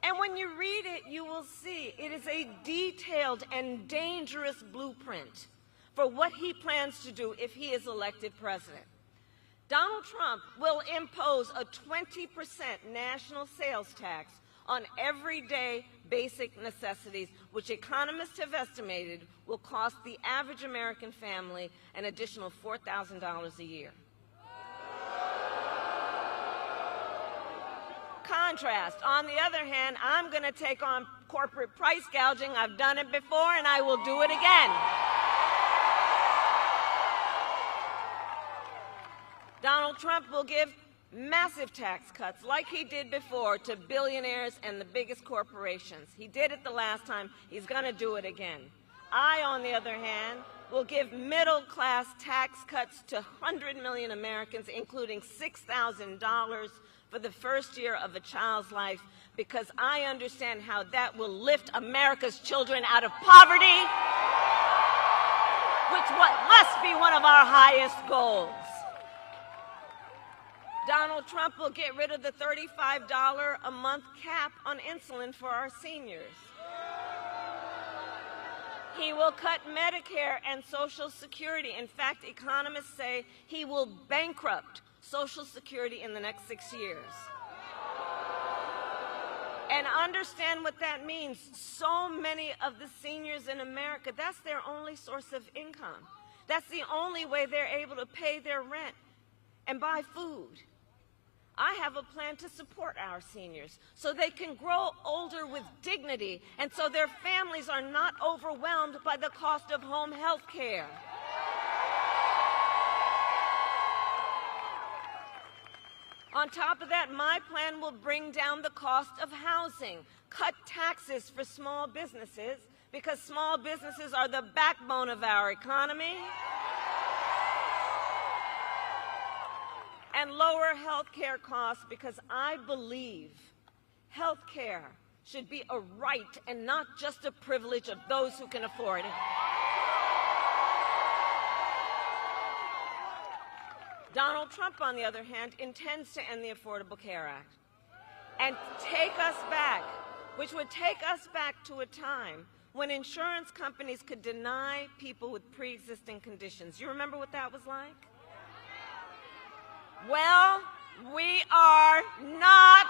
And when you read it, you will see it is a detailed and dangerous blueprint for what he plans to do if he is elected president. Donald Trump will impose a 20% national sales tax on everyday basic necessities, which economists have estimated will cost the average American family an additional $4,000 a year. Contrast, on the other hand, I'm going to take on corporate price gouging. I've done it before, and I will do it again. Donald Trump will give massive tax cuts, like he did before, to billionaires and the biggest corporations. He did it the last time. He's going to do it again. I, on the other hand, will give middle-class tax cuts to 100 million Americans, including $6,000 for the first year of a child's life, because I understand how that will lift America's children out of poverty, which must be one of our highest goals. Donald Trump will get rid of the $35 a month cap on insulin for our seniors. He will cut Medicare and Social Security. In fact, economists say he will bankrupt Social Security in the next 6 years. And understand what that means. So many of the seniors in America, that's their only source of income. That's the only way they're able to pay their rent and buy food. I have a plan to support our seniors so they can grow older with dignity and so their families are not overwhelmed by the cost of home health care. On top of that, my plan will bring down the cost of housing, cut taxes for small businesses, because small businesses are the backbone of our economy, and lower health care costs, because I believe health care should be a right and not just a privilege of those who can afford it. Donald Trump, on the other hand, intends to end the Affordable Care Act and take us back, which would take us back to a time when insurance companies could deny people with pre-existing conditions. You remember what that was like? Well, we are not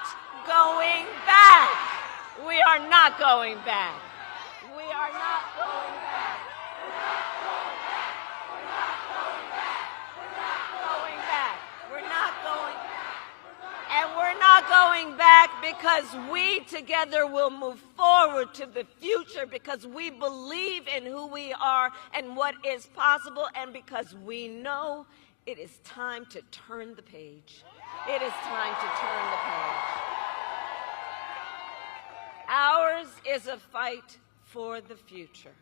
going back. We are not going back. We are not going back. Going back because we together will move forward to the future, because we believe in who we are and what is possible, and because we know it is time to turn the page. It is time to turn the page. Ours is a fight for the future,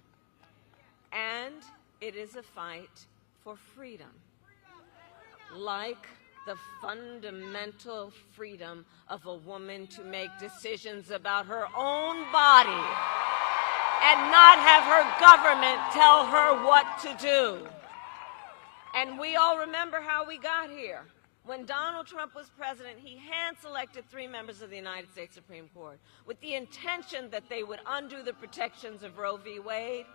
and it is a fight for freedom, like the fundamental freedom of a woman to make decisions about her own body and not have her government tell her what to do. And we all remember how we got here. When Donald Trump was president, he hand-selected 3 members of the United States Supreme Court with the intention that they would undo the protections of Roe v. Wade.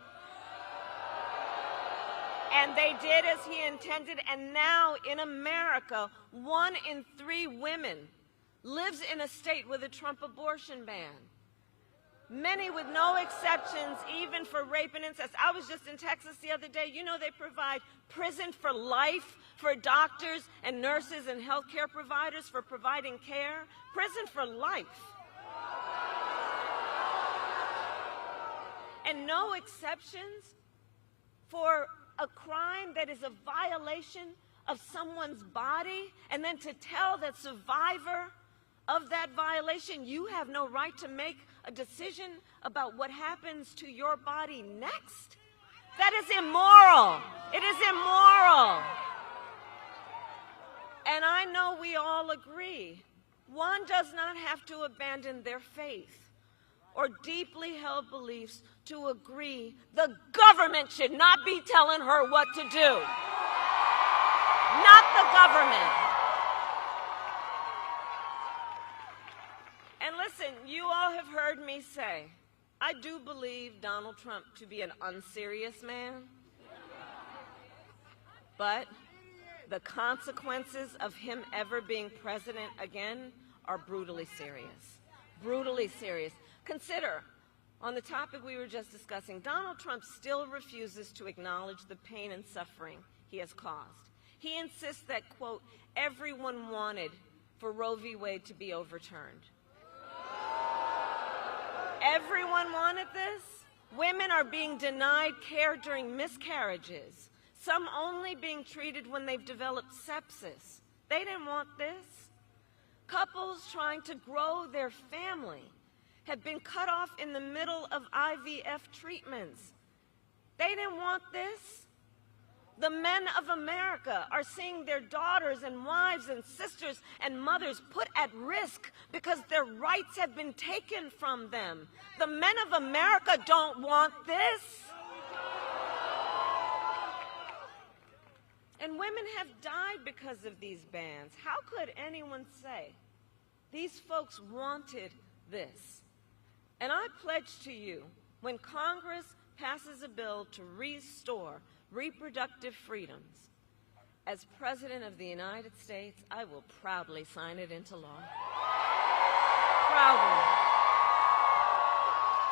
And they did as he intended, and now in America, 1 in 3 women lives in a state with a Trump abortion ban. Many with no exceptions, even for rape and incest. I was just in Texas the other day. You know, they provide prison for life for doctors and nurses and healthcare providers for providing care. Prison for life. And no exceptions for a crime that is a violation of someone's body, and then to tell that survivor of that violation, you have no right to make a decision about what happens to your body next? That is immoral. It is immoral. And I know we all agree. One does not have to abandon their faith or deeply held beliefs to agree the government should not be telling her what to do. Not the government. And listen, you all have heard me say, I do believe Donald Trump to be an unserious man, but the consequences of him ever being president again are brutally serious. Brutally serious. Consider, on the topic we were just discussing, Donald Trump still refuses to acknowledge the pain and suffering he has caused. He insists that, quote, everyone wanted for Roe v. Wade to be overturned. Everyone wanted this? Women are being denied care during miscarriages, some only being treated when they've developed sepsis. They didn't want this. Couples trying to grow their family have been cut off in the middle of IVF treatments. They didn't want this. The men of America are seeing their daughters and wives and sisters and mothers put at risk because their rights have been taken from them. The men of America don't want this. And women have died because of these bans. How could anyone say these folks wanted this? And I pledge to you, when Congress passes a bill to restore reproductive freedoms, as President of the United States, I will proudly sign it into law. Proudly.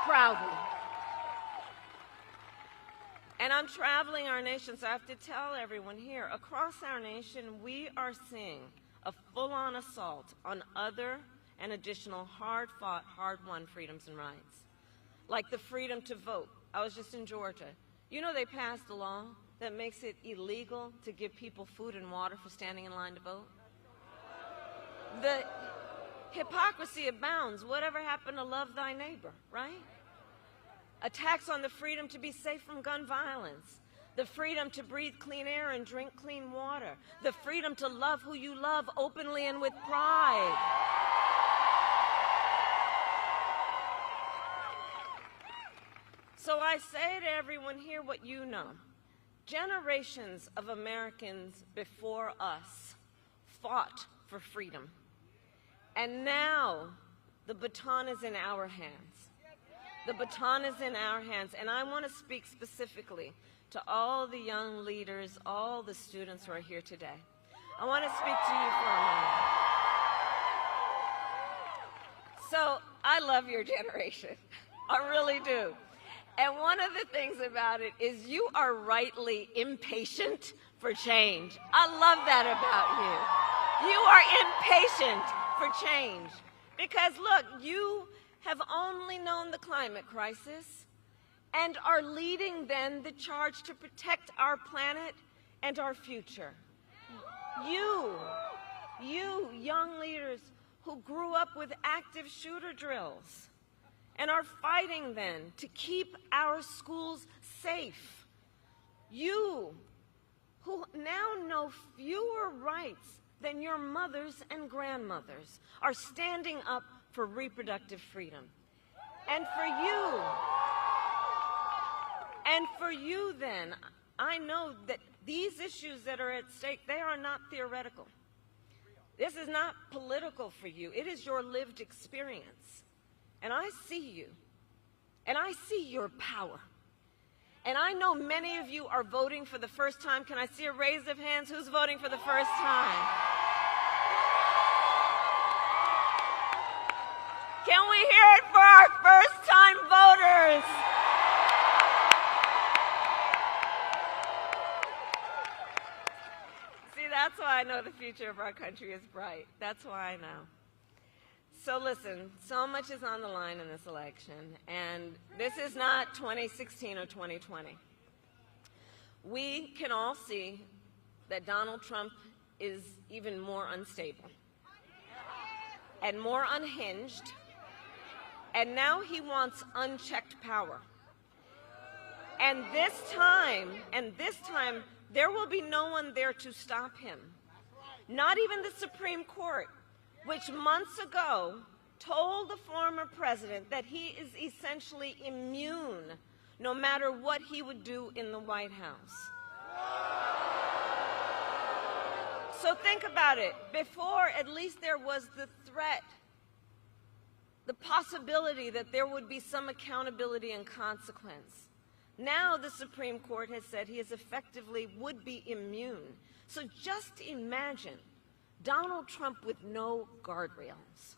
Proudly. And I'm traveling our nation, so I have to tell everyone here, across our nation, we are seeing a full-on assault on other and additional hard-fought, hard-won freedoms and rights, like the freedom to vote. I was just in Georgia. You know they passed a law that makes it illegal to give people food and water for standing in line to vote? The hypocrisy abounds. Whatever happened to love thy neighbor, right? Attacks on the freedom to be safe from gun violence, the freedom to breathe clean air and drink clean water, the freedom to love who you love openly and with pride. So I say to everyone here what you know. Generations of Americans before us fought for freedom. And now the baton is in our hands. The baton is in our hands. And I want to speak specifically to all the young leaders, all the students who are here today. I want to speak to you for a moment. So I love your generation. I really do. And one of the things about it is you are rightly impatient for change. I love that about you. You are impatient for change. Because look, you have only known the climate crisis and are leading then the charge to protect our planet and our future. You young leaders who grew up with active shooter drills and are fighting then to keep our schools safe. You who now know fewer rights than your mothers and grandmothers are standing up for reproductive freedom. And for you then, I know that these issues that are at stake, they are not theoretical. This is not political for you. It is your lived experience. And I see you, and I see your power. And I know many of you are voting for the first time. Can I see a raise of hands? Who's voting for the first time? Can we hear it for our first-time voters? See, that's why I know the future of our country is bright. That's why I know. So listen, so much is on the line in this election, and this is not 2016 or 2020. We can all see that Donald Trump is even more unstable and more unhinged And now he wants unchecked power. And this time, there will be no one there to stop him. Not even the Supreme Court, which months ago told the former president that he is essentially immune no matter what he would do in the White House. So think about it. Before, at least there was the threat, the possibility that there would be some accountability and consequence. Now the Supreme Court has said he is effectively would be immune. So just imagine Donald Trump with no guardrails.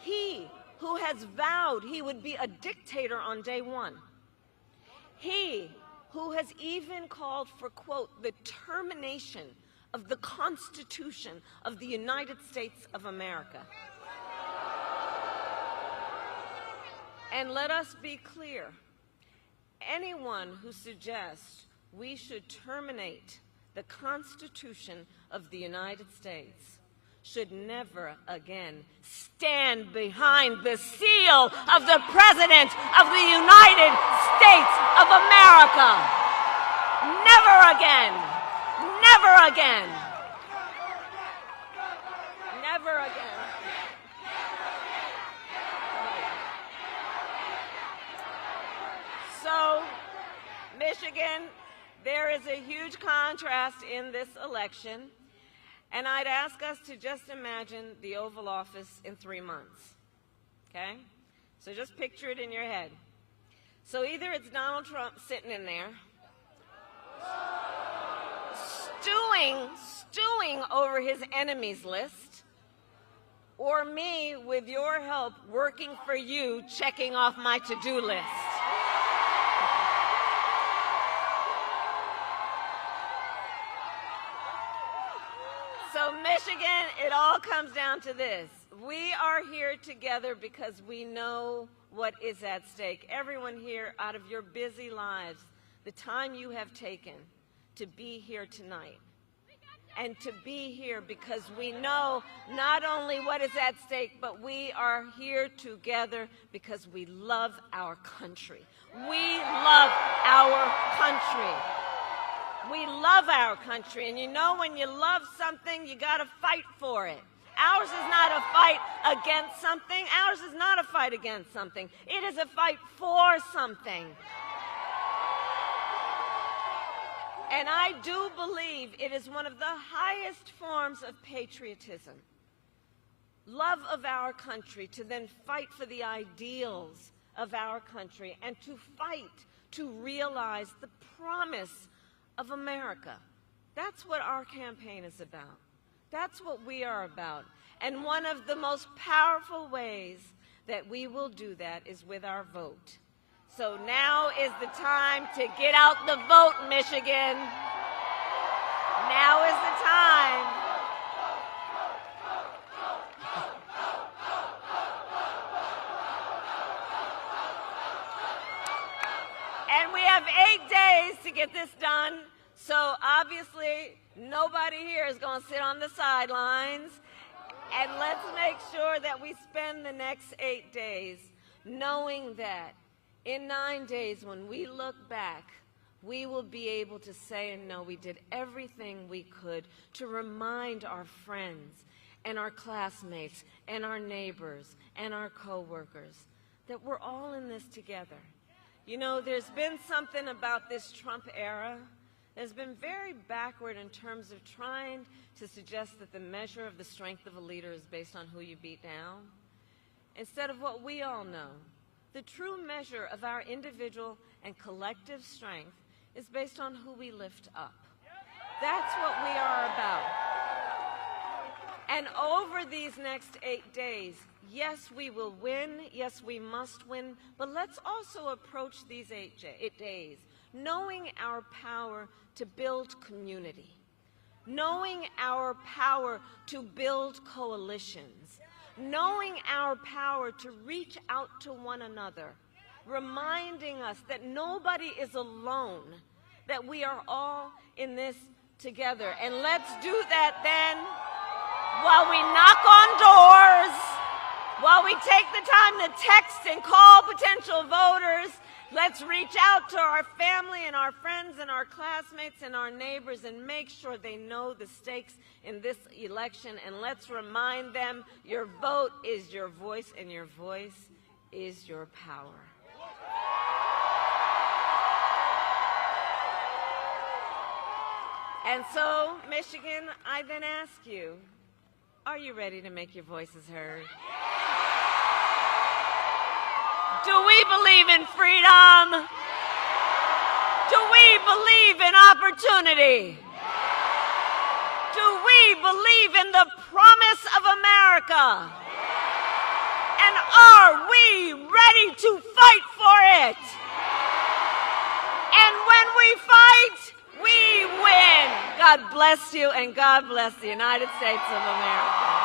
He who has vowed he would be a dictator on day one. He who has even called for, quote, the termination of the Constitution of the United States of America. And let us be clear, anyone who suggests we should terminate the Constitution of the United States should never again stand behind the seal of the President of the United States of America. Never again. Never again. Never again. So, Michigan, there is a huge contrast in this election, and I'd ask us to just imagine the Oval Office in 3 months, okay? So just picture it in your head. So either it's Donald Trump sitting in there, stewing over his enemies list, or me, with your help, working for you, checking off my to-do list. So Michigan, it all comes down to this. We are here together because we know what is at stake. Everyone here, out of your busy lives, the time you have taken to be here tonight, and to be here because we know not only what is at stake, but we are here together because we love our country. We love our country. We love our country, and you know when you love something, you got to fight for it. Ours is not a fight against something. Ours is not a fight against something. It is a fight for something. And I do believe it is one of the highest forms of patriotism, love of our country, to then fight for the ideals of our country and to fight to realize the promise of America. That's what our campaign is about. That's what we are about. And one of the most powerful ways that we will do that is with our vote. So now is the time to get out the vote, Michigan. Now is the time. And we have 8 days to get this done. So obviously, nobody here is going to sit on the sidelines. And let's make sure that we spend the next 8 days knowing that in 9 days, when we look back, we will be able to say and know we did everything we could to remind our friends and our classmates and our neighbors and our coworkers that we're all in this together. You know, there's been something about this Trump era that's been very backward in terms of trying to suggest that the measure of the strength of a leader is based on who you beat down, instead of what we all know. The true measure of our individual and collective strength is based on who we lift up. That's what we are about. And over these next 8 days, yes, we will win. Yes, we must win. But let's also approach these 8 days knowing our power to build community, knowing our power to build coalitions, knowing our power to reach out to one another, reminding us that nobody is alone, that we are all in this together. And let's do that then while we knock on doors, While we take the time to text and call potential voters, let's reach out to our family and our friends and our classmates and our neighbors and make sure they know the stakes in this election. And let's remind them your vote is your voice and your voice is your power. And so, Michigan, I then ask you, are you ready to make your voices heard? Do we believe in freedom? Do we believe in opportunity? Do we believe in the promise of America? And are we ready to fight for it? And when we fight, we win. God bless you, and God bless the United States of America.